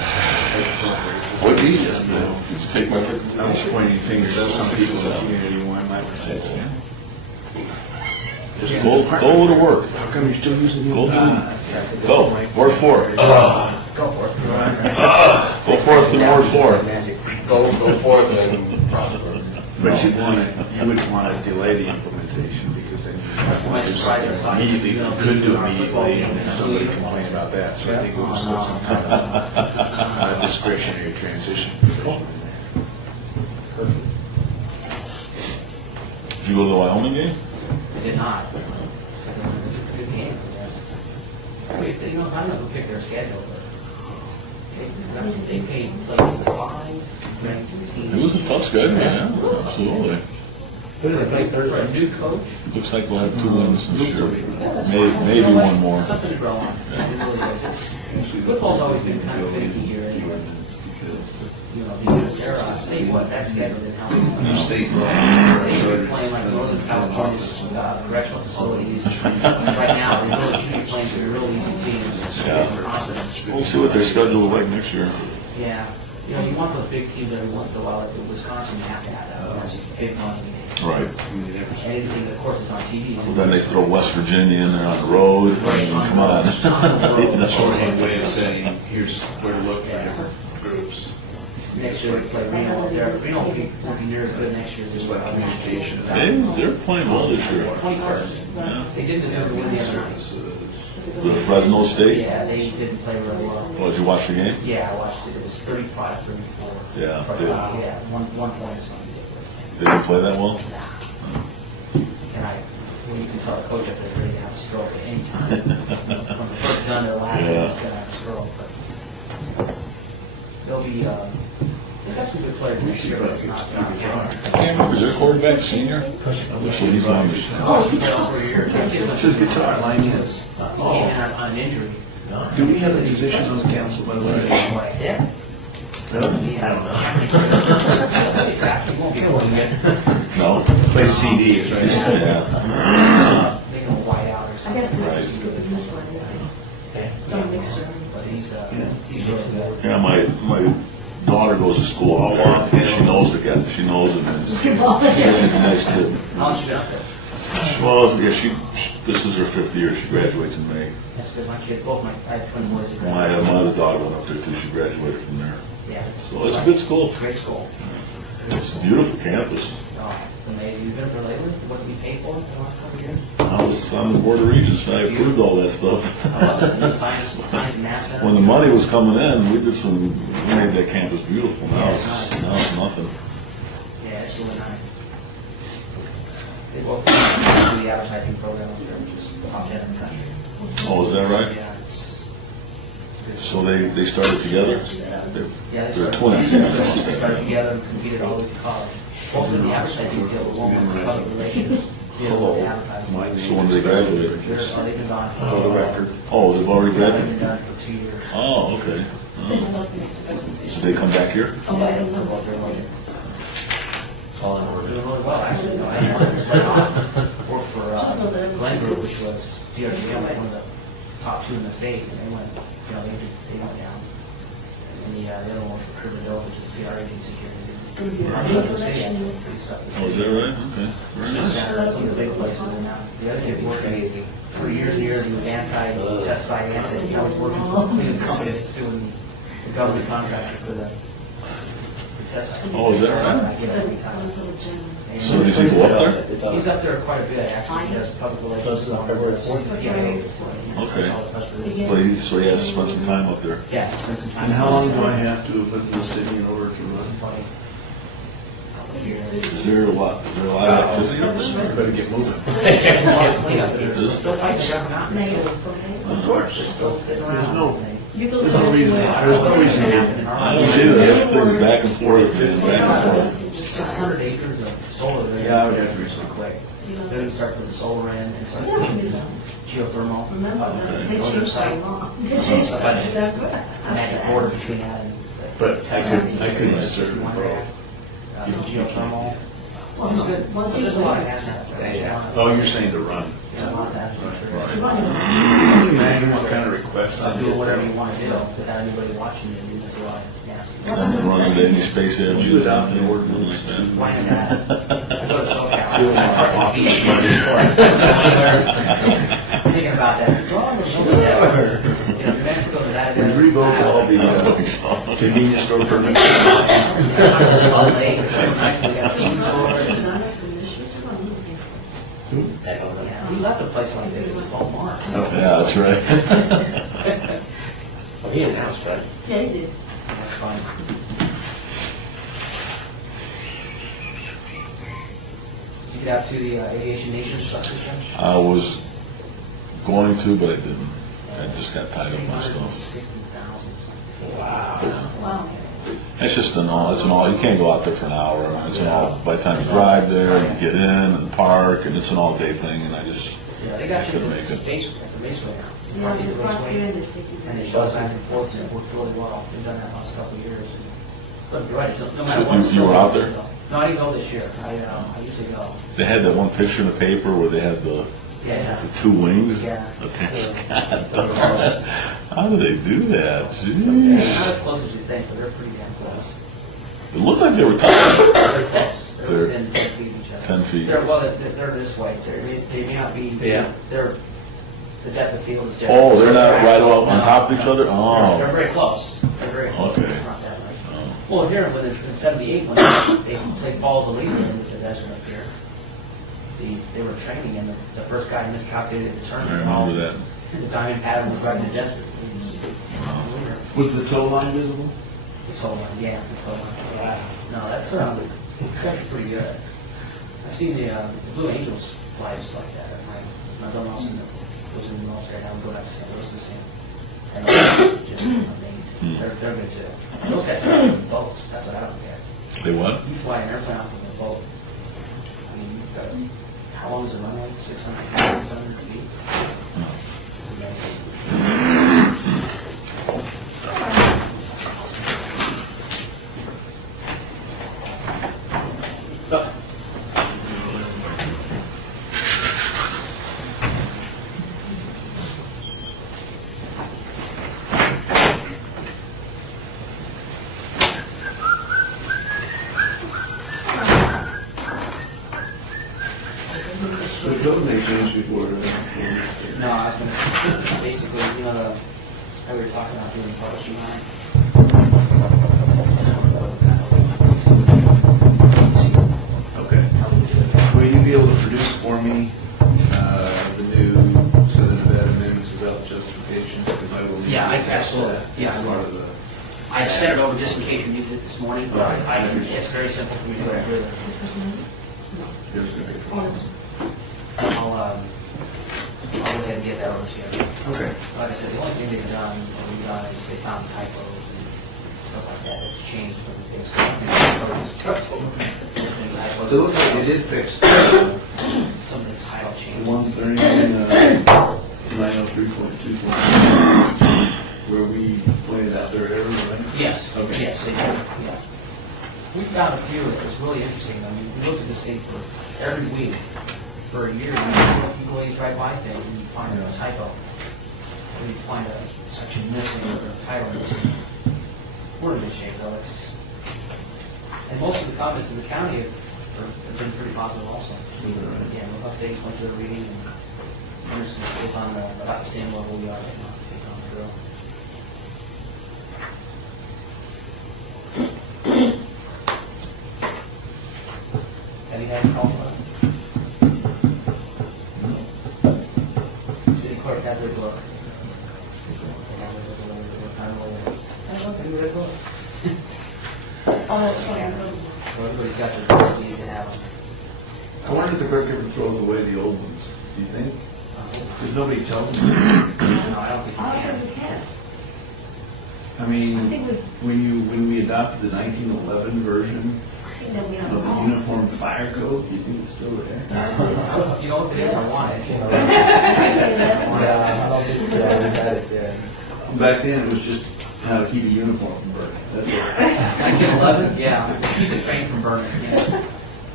Did you take my picture? I was pointing fingers at some people in the community want my mistakes. Go to work. How come you're still using the Go old? do Go. Ward 4. Go for it. Go forth to Ward 4. Go forth and prosper. But you wouldn't want to delay the implementation because then Am I surprised I saw you? immediately, you could do immediately and then somebody complain about that. So I think we'll just put some kind of discretionary transition provision in there. Did you go to the Wyoming game? I did not. So, good game, I guess. Wait, you know, I don't know who picked their schedule, but they paid like 5, 19. It was a tough schedule, yeah, absolutely. For a new coach. Looks like we'll have 2 wins this year. Maybe one more. Something to grow on. It really is. Football's always been kind of finicky here anyway. You know, they're, tell you what, that schedule did how many. State. They're playing like Northern California's correctional facilities. Right now, they really should be playing some real easy teams. Get some confidence. We'll see what their schedule will like next year. Yeah. You know, you want those big teams every once in a while. Like Wisconsin, you have to have that. Big money. Right. Anything, of course, it's on TV. Then they throw West Virginia in there on the road. I mean, come on. Shorthand way of saying, here's where to look for different groups. Next year we play Reno. Reno will be near as good next year. Just like communication. They're playing well this year. 21st. They didn't deserve to win the other night. The Fresno State? Yeah, they didn't play really well. Oh, did you watch the game? Yeah, I watched it. It was 35-34. Yeah. Yeah, one point or something ridiculous. They didn't play that well? And you can tell the coach up there ready to have a stroke at any time. From the first gun to the last one, he's going to have a stroke. But they'll be, they've got some good players next year, but it's not I can't remember. Is their quarterback senior? So he's on the It's his guitar line is. He came in on an injury. Do we have a musician on the council, by the way? Yeah. Really? I don't know. He won't be able to get. No? Play CDs, right? Yeah. Make him a white out or I something. guess this is good news one. Some mixer. But he's really good. Yeah, my daughter goes to school out there, and she knows the guy. She knows him, and she's a nice kid. How long she been up there? Well, yeah, this is her 5th year. She graduates in May. That's good. My kids, I had twin boys. that My graduated. other daughter went up there too. She graduated from there. Yeah. So it's a good school. Great school. It's a beautiful campus. Oh, it's amazing. You've been up there lately? What did you pay for it the last couple of years? I was on the Board of Regents, and I approved all that stuff. I love it. Science NASA. When the money was coming in, we made that campus beautiful. Now Yeah, it's nothing. Yeah, it's really nice. They both do the advertising program up there, which is top 10 in the country. Oh, is that right? Yeah, it's good. So they started together? Yeah, They're they twins. started together and competed all the way to college. Both in the advertising field, but one in the public relations field with the advertising. So when did they graduate? They've been gone For the record. Oh, they've already They've graduated? been done for 2 years. Oh, okay. Oh. So they come back here? Oh, I don't know. They're doing really well, actually. I wanted to play off, work for Glen Group, which was DRCM, was one of the top 2 in the state, and they went, they went down. And the other one was for Curvador, which is DRA security. It's going to be a big election. Oh, is that right? Okay. Very nice. Some of the big places, and now the other kid's working for years and years, he was anti-test site, now he's working for the company that's doing the government contractor for the test site. Oh, is that right? I get it every time. So does he go up there? He's up there quite a bit, actually, he does public relations. Okay. So he has to spend some time up there. Yeah, spend some time. And how long do I have to live in the city in order to run? Funny. Is there a lot of activity up there? Better get moving. There's a lot of cleanup, there's still fighting the government, it's still, Of course. they're still sitting around. There's no- You go There's no reason, there's no reason to. I don't see that. That's things back and forth, man, back and forth. 600 acres of solar there. Yeah, I would have to Pretty quick. Then we start with the solar in and start Yeah, putting it's, geothermal. remember that, they Northern changed site. our law. They changed that. Magic border between that and. But I couldn't serve One both. Geothermal, Once There's a lot of hazmat. Oh, you're saying to run. There's a lot of hazmat. Can you imagine what kind of requests I Do whatever you want to do without anybody watching you. There's a lot of nasty. I'm running with any space energy out there working like that. Why not that? I go to SoCal. I fucking beat thinking about that. You know, New Mexico to that. We revoked all the convenience store permits. Salt Lake, or something like that. We got some stores. We left a place like this, it was Walmart. Yeah, that's right. Well, he announced, right? Yeah, he did. That's fine. Did you get out to the Aviation Nation structure, Judge? I was going to, but I didn't. I just got tied up my stuff. 60,000 Wow. It's just it's an all, you can't go out there for an hour. I mean, it's an all, by the time you drive there, you get in and park, and it's an all-day thing, and I just, Yeah, they got you couldn't at make the it. Raceway now. Yeah, Park at the the park Raceway. good is 50. And they shut back and forth, and it worked really well. They've done that the last couple of years. But you're right, so no matter So what. you were out there? No, I didn't go this year. I usually go. they had that one picture in the paper where they had the Yeah. two wings. Yeah. Okay. How do they do that? They're Jeez. not as close as you think, but they're pretty damn close. It looked like they were tight. They're close. They're They're within 10 feet of each other. 10 feet. They're this way. They may not be. Yeah. The depth of field is different. Oh, they're not right No, on top of each other? They're Oh. very close. They're very close. Okay. It's not that much. Oh. Well, here, when in 78, when they say follow the leader into the desert up here, they were training, and the first guy miscalculated the turn. I remember that. The diamond pattern was right in the desert. Was the tow line visible? It's all one, yeah, it's all one. Yeah. No, that's actually pretty good. I've seen the Blue Angels fly just like that at night. My brother also was in the military, I would go back to St. Louis and see him. And they're just amazing. They're good too. Those guys fly in boats, that's what I don't get. They what? You fly an airplane off of a boat. I mean, you've got, how long is the runway? 600 feet, 700 feet? It's amazing. The code may change before. No, I was gonna, this is basically, you know, how we were talking about doing the publishing line. Okay. Will you be able to produce for me the new Southern Nevada amendments without justification? Because I will need Yeah, to I attach absolutely, that yeah. as part of the. I sent it over just in case you needed it this morning. It's very simple for me to do it. There's gonna be- I'll go ahead and get that over to you. Okay. Like I said, the only thing they've done, is they found typos and stuff like that. It's changed from the base. So it looks like they did fix Some of the title changes. 139, 903.2, where we pointed out their errors, right? Yes, Okay. yes, they did, yeah. We found a few that was really interesting. I mean, we looked at this thing for every week for a year. You go and try buy things and you find a typo. Or you find a section missing or a title missing. We're in good shape though. And most of the comments in the county have been pretty positive also. Yeah, North State went through a reading and Henderson is on about the same level we are right now. I think, on the drill. Have you had a call for City clerk has their book. I don't think we're book. Oh, that's fine. So everybody's got their books, you need to have them. I wonder if the clerk ever throws away the old ones. Do you think? Because nobody tells them. No, I don't think I you don't can. think we can. I mean, I think when we adopted the 1911 version I think that we of have the all. Uniform Fire Code, do you think it's still there? You know, if it is, I want it. Back then, it was just how to keep a uniform from burning. That's it. 1911, yeah, keep the train from burning. Yeah.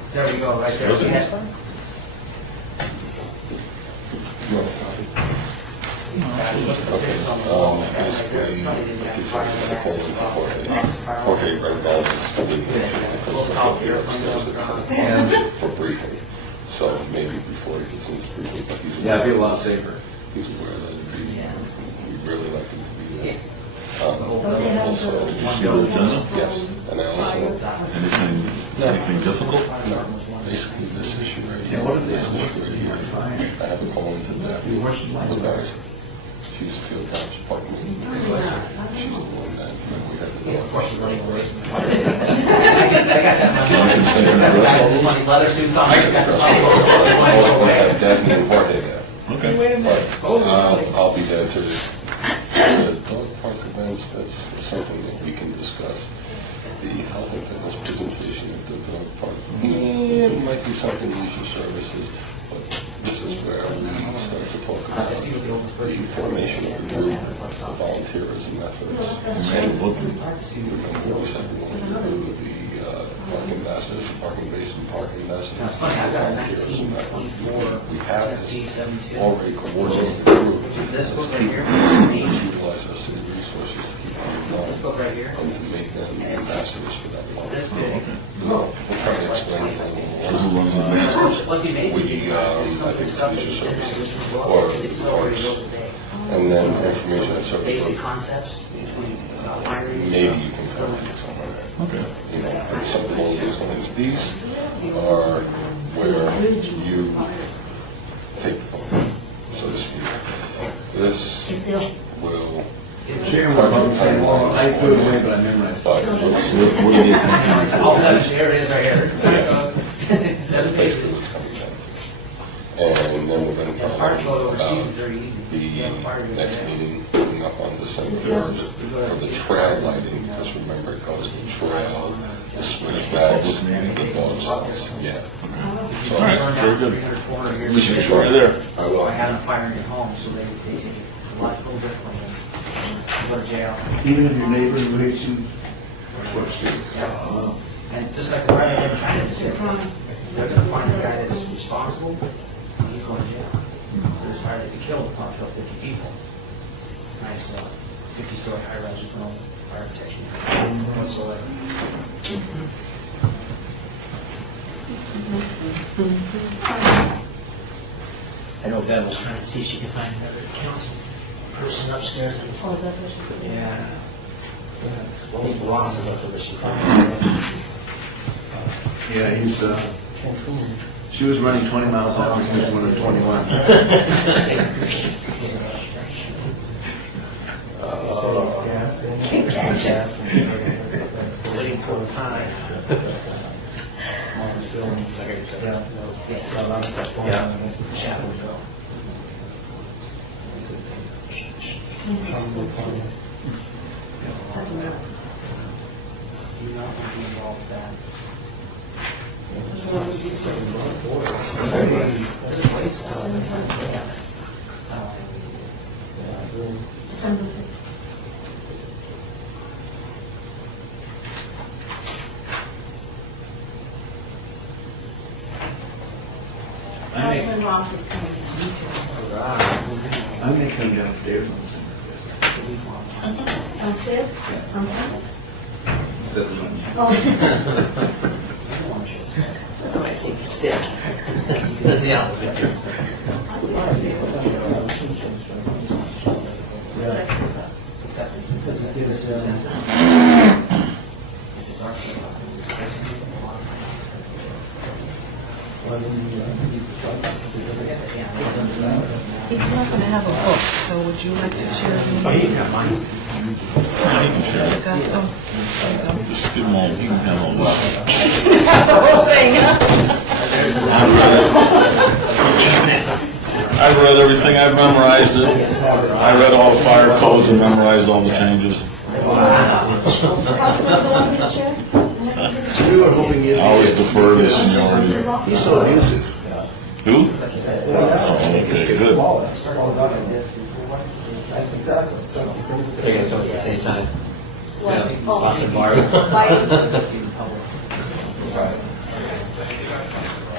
There we go, right there. See that? Basically, Jorge Randolph is coming for briefing, so maybe before he gets into briefing, but he's Yeah, I'd be a lot safer. He's aware that we'd really like him to be there. Did you see the agenda? Yes, and I also, Anything difficult? no, basically this issue right here, this issue right here, I have a call into Daphne Lugars. She's a field township park meeting. She's the one that we have to. Of course, she's running away. I got that. Money leather suits on. I got have Daphne and Jorge there. Okay. But I'll be there to the dog park events. That's something that we can discuss. The health and fitness presentation at the dog park. It might be something leisure services, but this is where we start to talk about the formation of the group, the volunteerism efforts. And we said we wanted to do the park ambassadors, parking basin, park ambassadors. It's funny, I've got a volunteerism efforts. 1924 We have this G72. already coordinated group. This book right here, Let's utilize our city resources to keep them this involved book right here, and to make them ambassadors for that law. this big. We'll try to explain it a little more. Who runs the base? What's amazing? We, I think it's leisure services or It's already parks, built today. and then information and service. Basic concepts between wineries. Maybe you can find it somewhere. Okay. You know, and some of those things. These are where you take the boat, so to speak. This will. Sharon was about to say, well, I threw it away, but I memorized it. But What do you think? All seven, here it is right here. that's Seven basically pages. what's coming down to. And then we're going to And talk hard to go overseas is about very easy. the You have a fire to go next there. meeting coming up on December 1st for the trail lighting, because remember it goes the trail, the switchbacks, the dog's house. Yeah. So, All right, Burn very down good. 300, 400 years We should ago. try there. I will. By having a fire in your home, so they take it a lot little differently than you go to jail. Even if your neighbor who hates you, what street? And just like the right in China, they're gonna find the guy that's responsible, and he's going to jail. This fire that killed, probably killed 50 people. Nice 50-story high-rise with no fire protection whatsoever. I know Bev was trying to see if she could find another council person upstairs. Oh, that's what she. Yeah. Well, Ross is up there, but she finds Yeah, he's, she was running 20 miles an hour, he was running 21. waiting for the time. Chapel, so. You know, be involved with that. There's a place, December 5th. Councilman Ross is coming in. I may come downstairs on December 5th. Downstairs? On Sunday? Instead of running. Oh. I might take the stick. He's not going to have a book, so would you like to share Oh, you can have mine. Just give them all, you can have all this. the whole thing? I've read everything, I've memorized it. I read all fire codes and memorized all the changes. Councilman, you want me to chair? We were hoping you'd be. I always defer to seniority. He's so abusive. Who? Oh, okay, good. They're going to come at the same time. What? Ross and Barb. Why?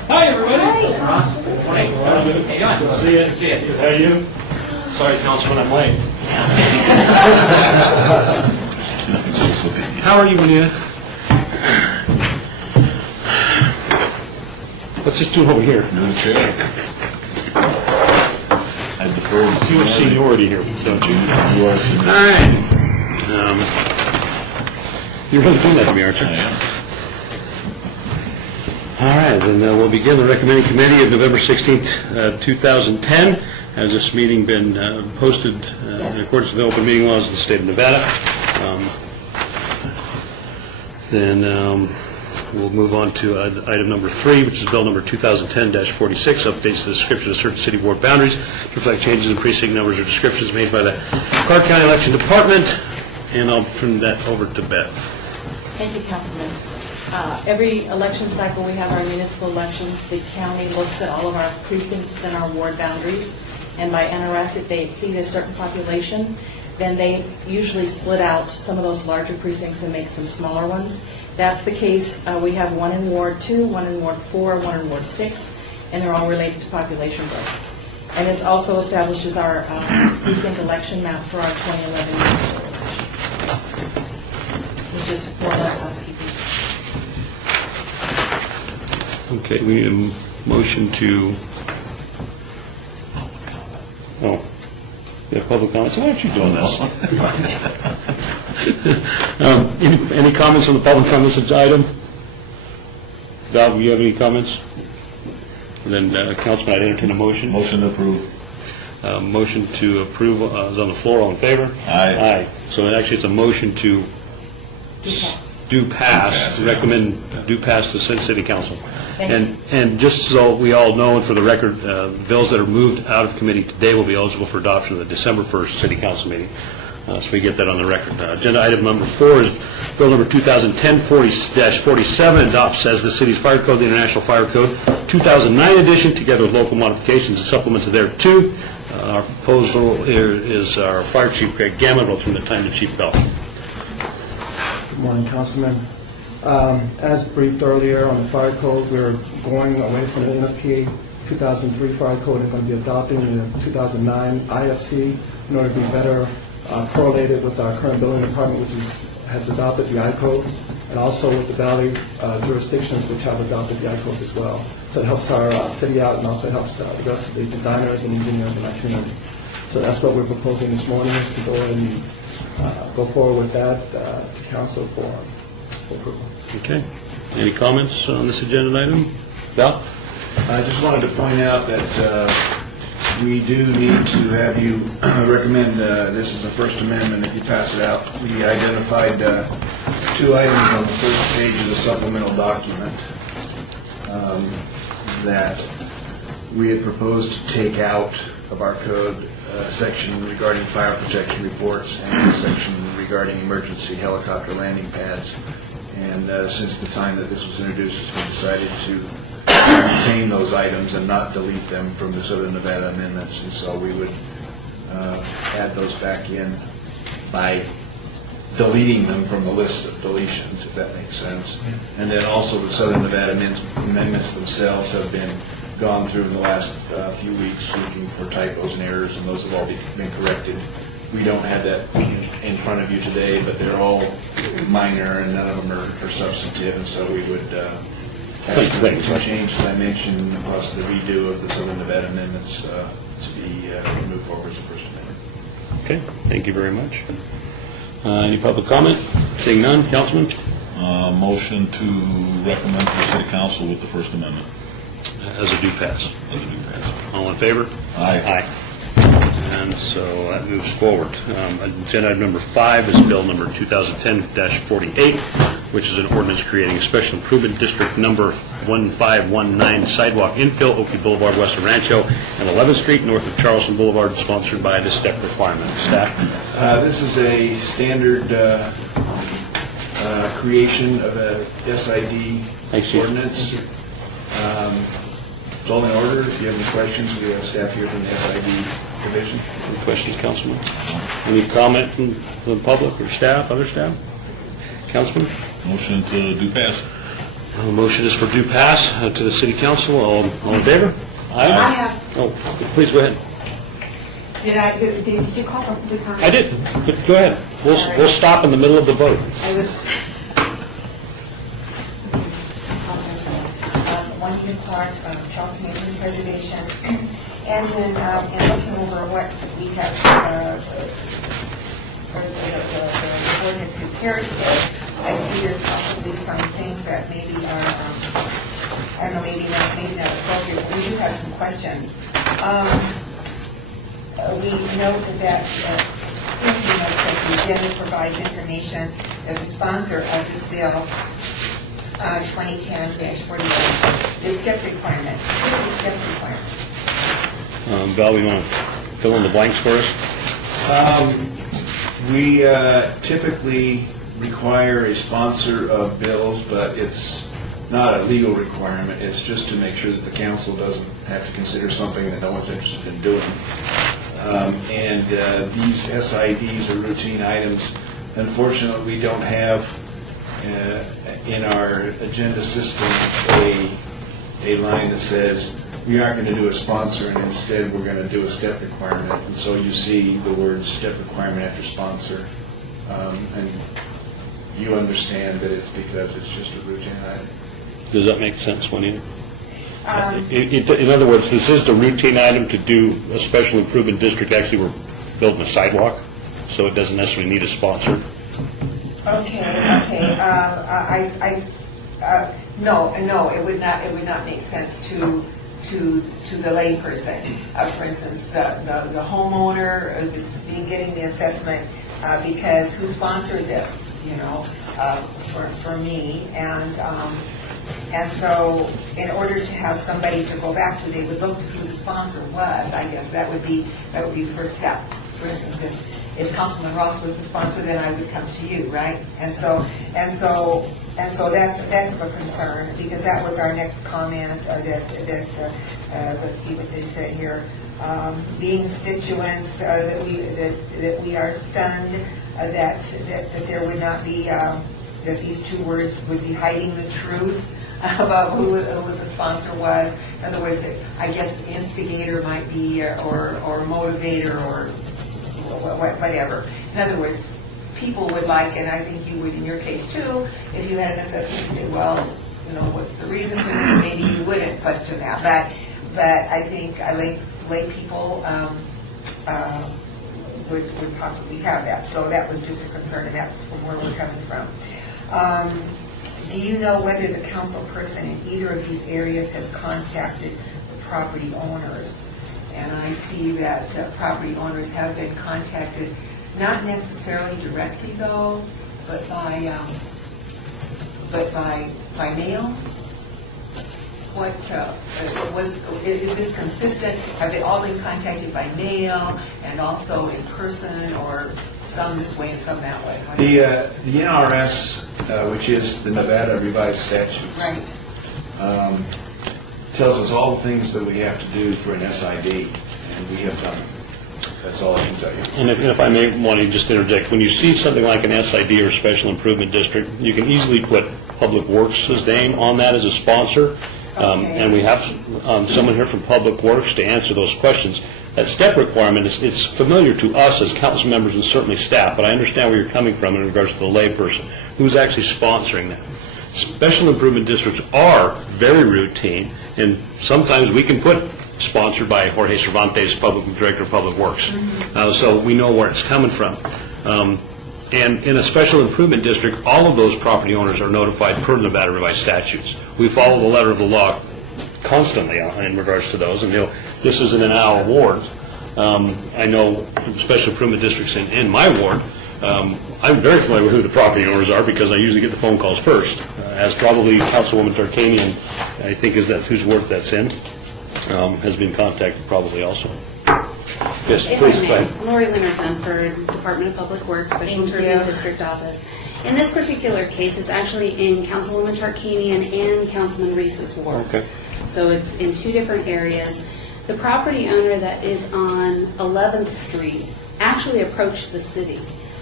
Hi, everybody. Ross. Morning. How you doing? See you. See you. How are you? Sorry, Councilman, I'm late. How are you, Manita? Let's just do it over here. You're the chair. I defer. You have seniority here, don't you? You are senior. All right. You're really doing that to me, aren't you? I am. All right, then we'll begin the recommending committee of November 16th, 2010. Has this meeting been posted in accordance with the open meeting laws of the state of Nevada? Then we'll move on to item number 3, which is bill number 2010-46, updates the description of certain city ward boundaries to reflect changes in precinct numbers or descriptions made by the Clark County Election Department. And I'll turn that over to Beth. Thank you, Councilman. Every election cycle, we have our municipal elections. The county looks at all of our precincts within our ward boundaries, and by NRS, if they exceed a certain population, then they usually split out some of those larger precincts and make some smaller ones. That's the case. We have one in Ward 2, one in Ward 4, one in Ward 6, and they're all related to population growth. And this also establishes our precinct election map for our 2011 municipal election. It's just more or less housekeeping. Okay, we need a motion to... Oh, you have public comments? Why aren't you doing this? Any comments on the public on this item? Val, do you have any comments? And then, Councilman, I'd entertain a motion. Motion approved. Motion to approve is on the floor. All in favor? Aye. Aye. So actually, it's a motion to do pass, recommend do pass to City Council. And just so we all know, and for the record, bills that are moved out of committee today will be eligible for adoption at the December 1st City Council meeting. So we get that on the record. Agenda item number 4 is bill number 2010-47, adopts as the city's fire code, the International Fire Code 2009 edition, together with local modifications and supplements there too. Our proposal here is our Fire Chief, Greg Gammon. We'll turn the time to Chief Bell. Good morning, Councilman. As briefed earlier on the fire code, we're going away from the NFPA 2003 fire code and going to be adopting the 2009 IFC in order to be better correlated with our current building department, which has adopted the I-codes, and also with the valley jurisdictions, which have adopted the I-codes as well. So it helps our city out and also helps the rest of the designers and engineers in our community. So that's what we're proposing this morning, is to go ahead and go forward with that to council for approval. Okay. Any comments on this agenda item? Val? I just wanted to point out that we do need to have you recommend, this is a First Amendment, if you pass it out. We identified 2 items on the first page of the supplemental document that we had proposed to take out of our code, section regarding fire protection reports and a section regarding emergency helicopter landing pads. And since the time that this was introduced, it's been decided to retain those items and not delete them from the Southern Nevada amendments. And so we would add those back in by deleting them from the list of deletions, if that makes sense. And then also the Southern Nevada amendments themselves have been gone through in the last few weeks looking for typos and errors, and those have all been corrected. We don't have that in front of you today, but they're all minor and none of them are substantive, and so we would have the 2 changes I mentioned plus the redo of the Southern Nevada amendments to be moved forward as a First Amendment. Okay, thank you very much. Any public comment? Seeing none, Councilman? Motion to recommend to the City Council with the First Amendment. As a due pass. As a due pass. All in favor? Aye. Aye. And so that moves forward. Agenda item number 5 is bill number 2010-48, which is an ordinance creating a special improvement district number 1519 sidewalk infill, Oakview Boulevard, west of Rancho, and 11th Street, north of Charleston Boulevard, sponsored by the STEP requirement. Staff? This is a standard creation of a SID ordinance. It's all in order. If you have any questions, we have staff here from the SID division. Any questions, Councilman? Any comment from the public or staff, other staff? Councilman? Motion to do pass. Motion is for due pass to the city council. All in favor? I have, Oh, please go ahead. did you call for the comment? I did. Go ahead. We'll stop in the middle of the vote. I was. Juanita Clark, Charles Neighborhood Preservation, and then in looking over what we have, or the board had prepared here, I see there's possibly some things that maybe are, I don't know, maybe not appropriate, but we do have some questions. We note that Cynthia notes that the agenda provides information that the sponsor of this bill, 2010-41, the step requirement. What is the step requirement? Val, you want to fill in the blanks for us? We typically require a sponsor of bills, but it's not a legal requirement. It's just to make sure that the council doesn't have to consider something that no one's interested in doing. And these SIDs are routine items. Unfortunately, we don't have in our agenda system a line that says we aren't going to do a sponsor and instead we're going to do a step requirement. And so you see the word step requirement after sponsor. And you understand that it's because it's just a routine item. Does that make sense, Juanita? In other words, this is the routine item to do a special improvement district. Actually, we're building a sidewalk, so it doesn't necessarily need a sponsor. Okay. No, it would not make sense to the layperson. For instance, the homeowner is getting the assessment because who sponsored this, for me, and so in order to have somebody to go back to, they would look to who the sponsor was. I guess that would be the first step. For instance, if Councilman Ross was the sponsor, then I would come to you, right? And so that's of a concern, because that was our next comment. Let's see what they said here. Being constituents, that we are stunned that there would not be that these two words would be hiding the truth about who the sponsor was. In other words, I guess instigator might be or motivator or whatever. In other words, people would like, and I think you would in your case too, if you had an assessment and say, well, what's the reason for this? Maybe you wouldn't question that. But I think lay people would possibly have that. So that was just a concern, and that's from where we're coming from. Do you know whether the council person in either of these areas has contacted the property owners? And I see that property owners have been contacted, not necessarily directly though, but by mail. Is this consistent? Have they all been contacted by mail and also in person, or some this way and some that way? The NRS, which is the Nevada Revised Statutes, right, tells us all the things that we have to do for an SID, and we have done them. That's all I can tell you. And if I may want to just interject, when you see something like an SID or Special Improvement District, you can easily put Public Works' name on that as a sponsor. And we have someone here from Public Works to answer those questions. That step requirement, it's familiar to us as council members and certainly staff, but I understand where you're coming from in regards to the layperson. Who's actually sponsoring that? Special Improvement Districts are very routine, and sometimes we can put sponsored by Jorge Cervantes, Director of Public Works. So we know where it's coming from. And in a Special Improvement District, all of those property owners are notified per the Nevada Revised Statutes. We follow the letter of the law constantly in regards to those, and this isn't in our ward. I know Special Improvement Districts in my ward, I'm very familiar with who the property owners are because I usually get the phone calls first, as probably Councilwoman Tarkanian, I think is that whose ward that's in, has been contacted probably also. Yes, please, go ahead. Lori Leonard-Dunford, Department of Public Works, Special Improvement District Office. In this particular case, it's actually in Councilwoman Tarkanian and Councilman Reese's wards. Okay. So it's in two different areas. The property owner that is on 11th Street actually approached the city.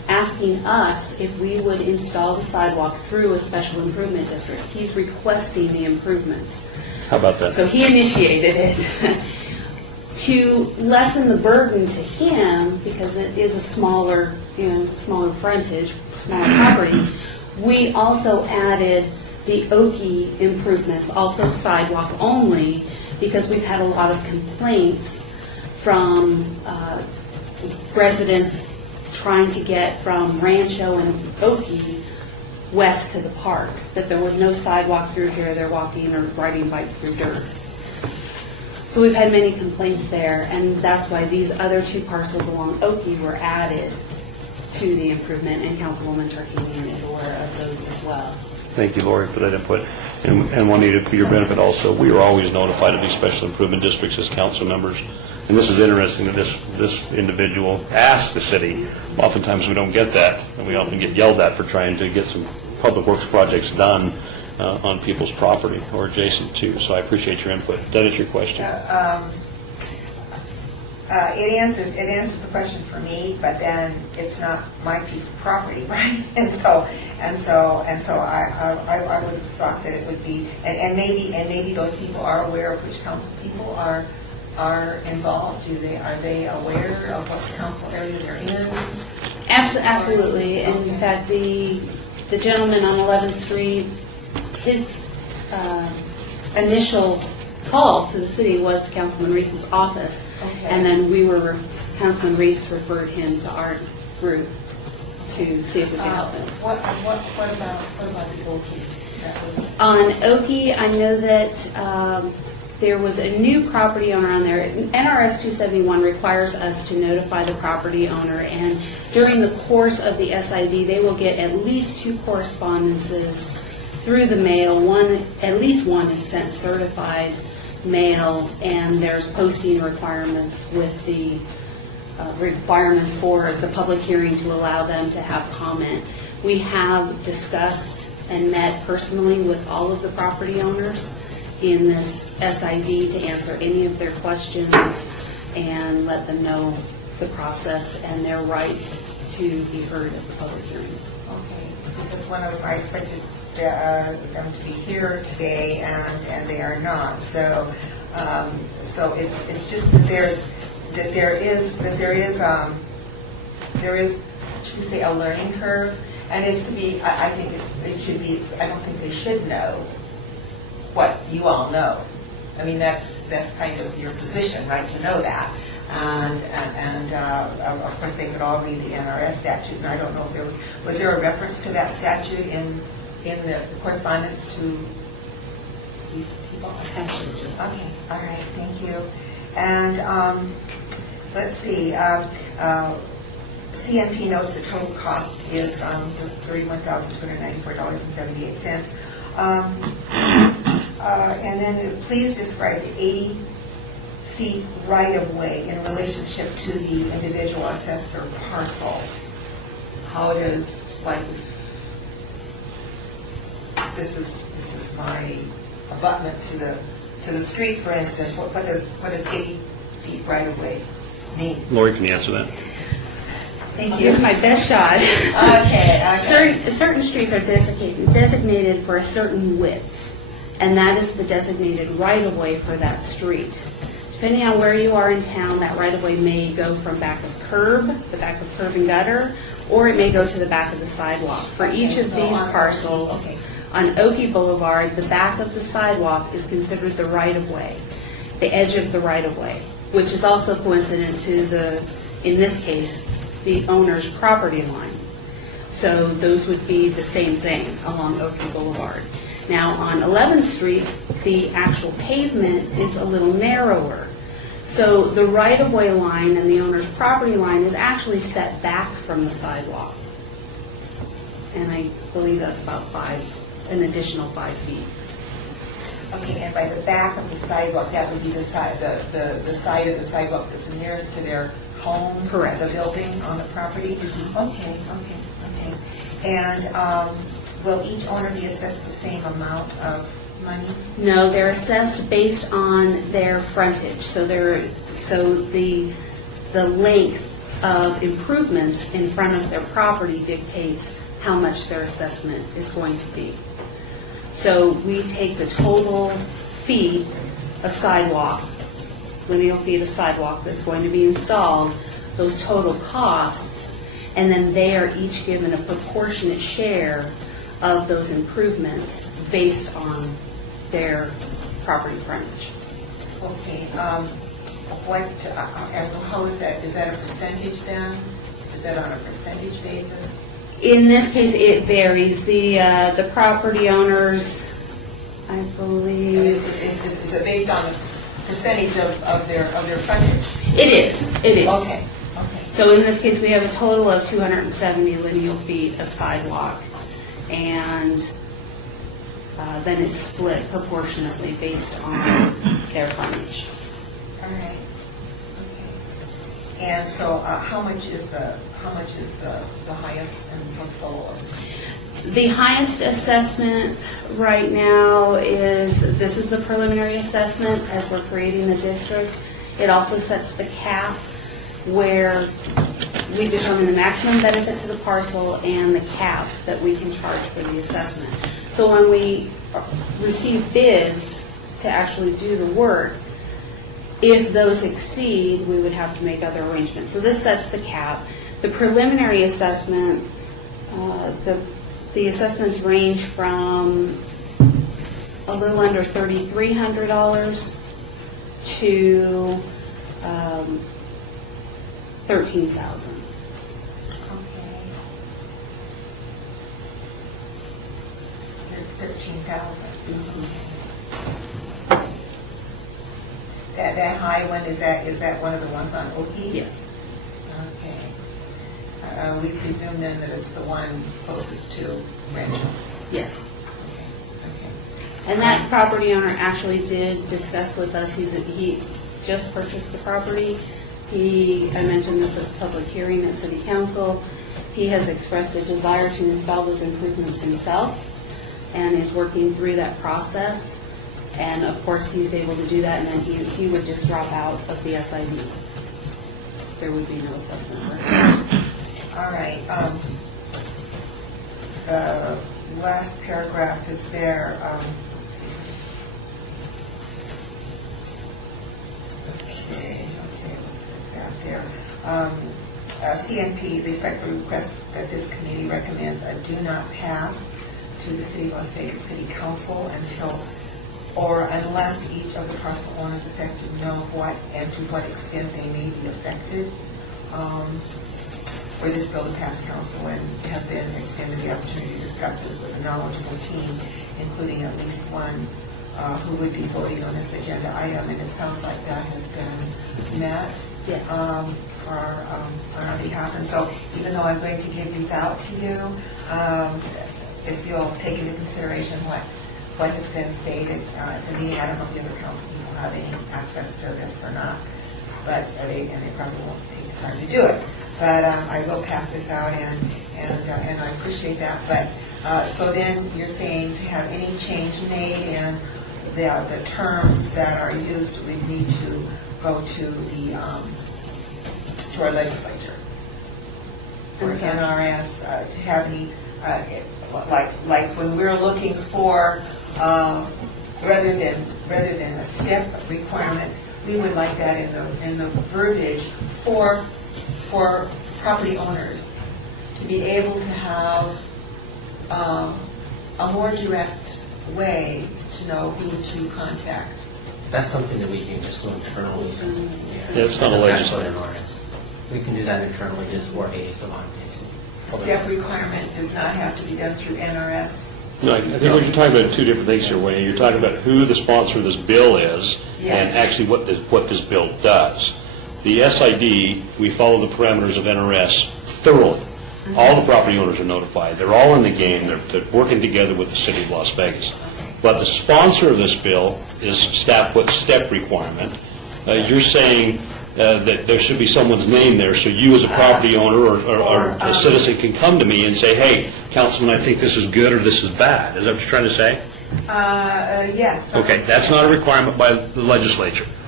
asking us if we would install the sidewalk through a special improvement district. He's requesting the improvements. How about that? So he initiated it. To lessen the burden to him, because it is a smaller, smaller frontage, smaller property, we also added the Oki improvements, also sidewalk only, because we've had a lot of complaints from residents trying to get from Rancho and Oki west to the park, that there was no sidewalk through here, they're walking or riding bikes through dirt. So we've had many complaints there, and that's why these other two parcels along Oki were added to the improvement, and Councilwoman Tarkanian is aware of those as well. Thank you, Lori, for that input. And Juanita, for your benefit also, we are always notified of these special improvement districts as council members. And this is interesting that this individual asked the city. Oftentimes we don't get that, and we often get yelled at for trying to get some public works projects done on people's property or adjacent to. So I appreciate your input. That is your question. It answers the question for me, but then it's not my piece of property, right? And so I would have thought that it would be, and maybe those people are aware of which council people are involved. Are they aware of what council area they're in? Absolutely. And in fact, the gentleman on 11th Street, his initial call to the city was to Councilman Reese's office. Okay. And then Councilman Reese referred him to our group to see if we could help him. What about the Oki? On Oki, I know that there was a new property owner on there. NRS 271 requires us to notify the property owner, and during the course of the SID, they will get at least 2 correspondences through the mail. At least one is sent certified mail, and there's posting requirements with the requirements for the public hearing to allow them to have comment. We have discussed and met personally with all of the property owners in this SID to answer any of their questions and let them know the process and their rights to be heard at the public hearings. Okay, because I expected them to be here today, and they are not. So it's just that there is should we say a learning curve, and it's to be. I think it should be. I don't think they should know what you all know. I mean, that's kind of your position, right, to know that. And of course, they could all read the NRS statute, and I don't know if was there a reference to that statute in the correspondence to these people? Okay, all right, thank you. And let's see, CNP notes the total cost is $31,294.78. And then please describe the 80 feet right-of-way in relationship to the individual assessor parcel. How does, like, this is my abutment to the street, for instance. What does 80 feet right-of-way mean? Lori, can you answer that? Thank I'll you. give my best shot. Okay. Certain streets are designated for a certain width, and that is the designated right-of-way for that street. Depending on where you are in town, that right-of-way may go from back of curb, the back of curb and gutter, or it may go to the back of the sidewalk. For each of these parcels, on Oki Boulevard, the back of the sidewalk is considered the right-of-way, the edge of the right-of-way, which is also coincident to in this case, the owner's property line. So those would be the same thing along Oki Boulevard. Now, on 11th Street, the actual pavement is a little narrower. So the right-of-way line and the owner's property line is actually set back from the sidewalk. And I believe that's about an additional 5 feet. Okay, and by the back of the sidewalk, that would be the side of the sidewalk that's nearest to their home? Correct. The building on the property? Mm-hmm. Okay. And will each owner be assessed the same amount of money? No, they're assessed based on their frontage. So the length of improvements in front of their property dictates how much their assessment is going to be. So we take the total feet of sidewalk, lineal feet of sidewalk that's going to be installed, those total costs, and then they are each given a proportionate share of those improvements based on their property frontage. Okay, how is that? Is that a percentage then? Is that on a percentage basis? In this case, it varies. The property owners, I believe, Is it based on the percentage of their frontage? it is. Okay, okay. So in this case, we have a total of 270 lineal feet of sidewalk, and then it's split proportionately based on their frontage. All right. Okay. And so, how much is the highest and what's the lowest? The highest assessment right now is, this is the preliminary assessment as we're creating the district. It also sets the cap where we determine the maximum benefit to the parcel and the cap that we can charge for the assessment. So when we receive bids to actually do the work, if those exceed, we would have to make other arrangements. So this sets the cap. The preliminary assessment, the assessments range from a little under $3,300 to $13,000. Okay. 13,000. That high one, is that one of the ones on OT? Yes. Okay. We presume then that it's the one closest to Rancho? Yes. Okay. And that property owner actually did discuss with us, he just purchased the property. I mentioned this at a public hearing at City Council. He has expressed a desire to install those improvements himself and is working through that process. And of course, he's able to do that, and then he would just drop out of the SID. There would be no assessment for him. All right. The last paragraph is there. Let's see. Okay, let's get that there. CNP respectfully requests that this committee recommends a do not pass to the City of Las Vegas City Council until or unless each of the parcel owners affected know what and to what extent they may be affected. For this bill to pass council and have been extended the opportunity to discuss this with a knowledgeable team, including at least one who would be voting on this agenda item, and it sounds like that has been met. Yes. On our behalf. And so even though I'm going to give these out to you, if you'll take into consideration what has been stated at the meeting, I don't know if the other council people have any access to this or not, but they probably won't take the time to do it. But I will pass this out, and I appreciate that. But so then you're saying to have any change made in the terms that are used, we need to go to our legislature or NRS to have any like when we're looking for rather than a step requirement, we would like that in the verbiage for property owners to be able to have a more direct way to know who to contact. That's something that we can just do internally. Yeah, it's not a legislature. We can do that internally just for a Cervantes. Step requirement does not have to be done through NRS. No, I think what you're talking about two different things here, Wayne. You're talking about who the sponsor of this bill is and actually what this bill does. The SID, we follow the parameters of NRS thoroughly. All the property owners are notified. They're all in the game. They're working together with the City of Las Vegas. But the sponsor of this bill is staff with step requirement. You're saying that there should be someone's name there, so you as a property owner or a citizen can come to me and say, hey, Councilman, I think this is good or this is bad. Is that what you're trying to say? Yes. Okay, that's not a requirement by the legislature.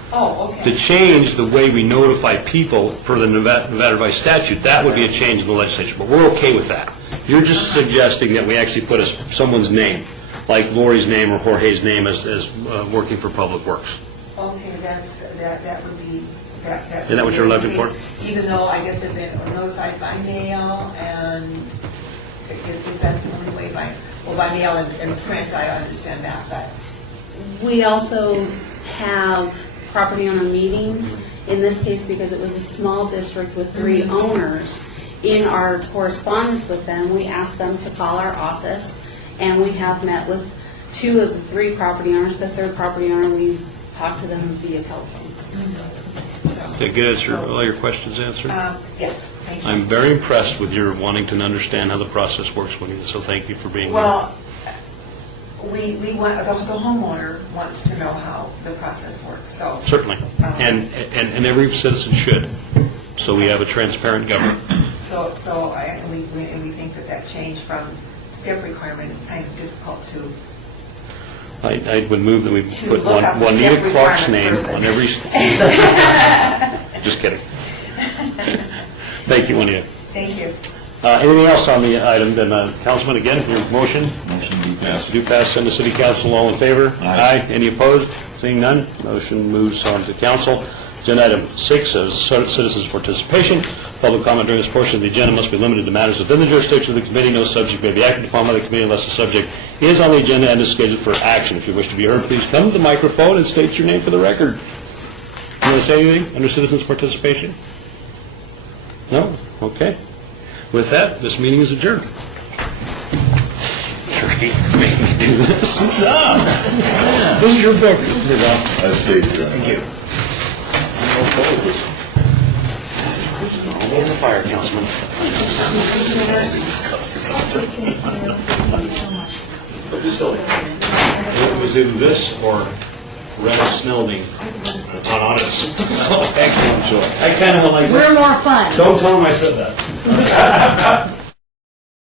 Oh, To okay. change the way we notify people per the Nevada Revised Statute, that would be a change in the legislature, but we're okay with that. You're just suggesting that we actually put someone's name, like Lori's name or Jorge's name as working for Public Works. Okay, that would be, that. Isn't that what you're looking for? Even though I guess they've been notified by mail, and is that the only way by mail and print, I understand that, but. We also have property owner meetings. In this case, because it was a small district with 3 owners, in our correspondence with them, we asked them to call our office, and we have met with 2 of the 3 property owners. The 3rd property owner, we talked to them via telephone. Did I get all your questions answered? Yes, thank you. I'm very impressed with your wanting to understand how the process works, Juanita, so thank you for being here. Well, we want, the homeowner wants to know how the process works, so. Certainly, and every citizen should, so we have a transparent government. And we think that change from step requirement is kind of difficult to. I would move that we To put look up the Juanita step Clark's requirement name person. on every... Just kidding. Thank you, Juanita. Thank you. Anything else on the item, then, Councilman, again, your motion? Motion to pass. Do pass, send to City Council, all in favor? Aye. Any opposed? Seeing none, motion moves on to Council. Agenda item 6 is citizens' participation. Public comment during this portion of the agenda must be limited to matters within the jurisdiction of the committee. No subject may be acted upon by the committee unless the subject is on the agenda and is scheduled for action. If you wish to be heard, please come to the microphone and state your name for the record. You want to say anything under citizens' participation? No? Okay. With that, this meeting is adjourned. Sure, he made me do this. This is your book. I stayed here. Thank you. All over the fire, Councilman. It was either this or Red Snelling on honest. Excellent choice. I kind of like. We're more fun. Don't tell him I said that.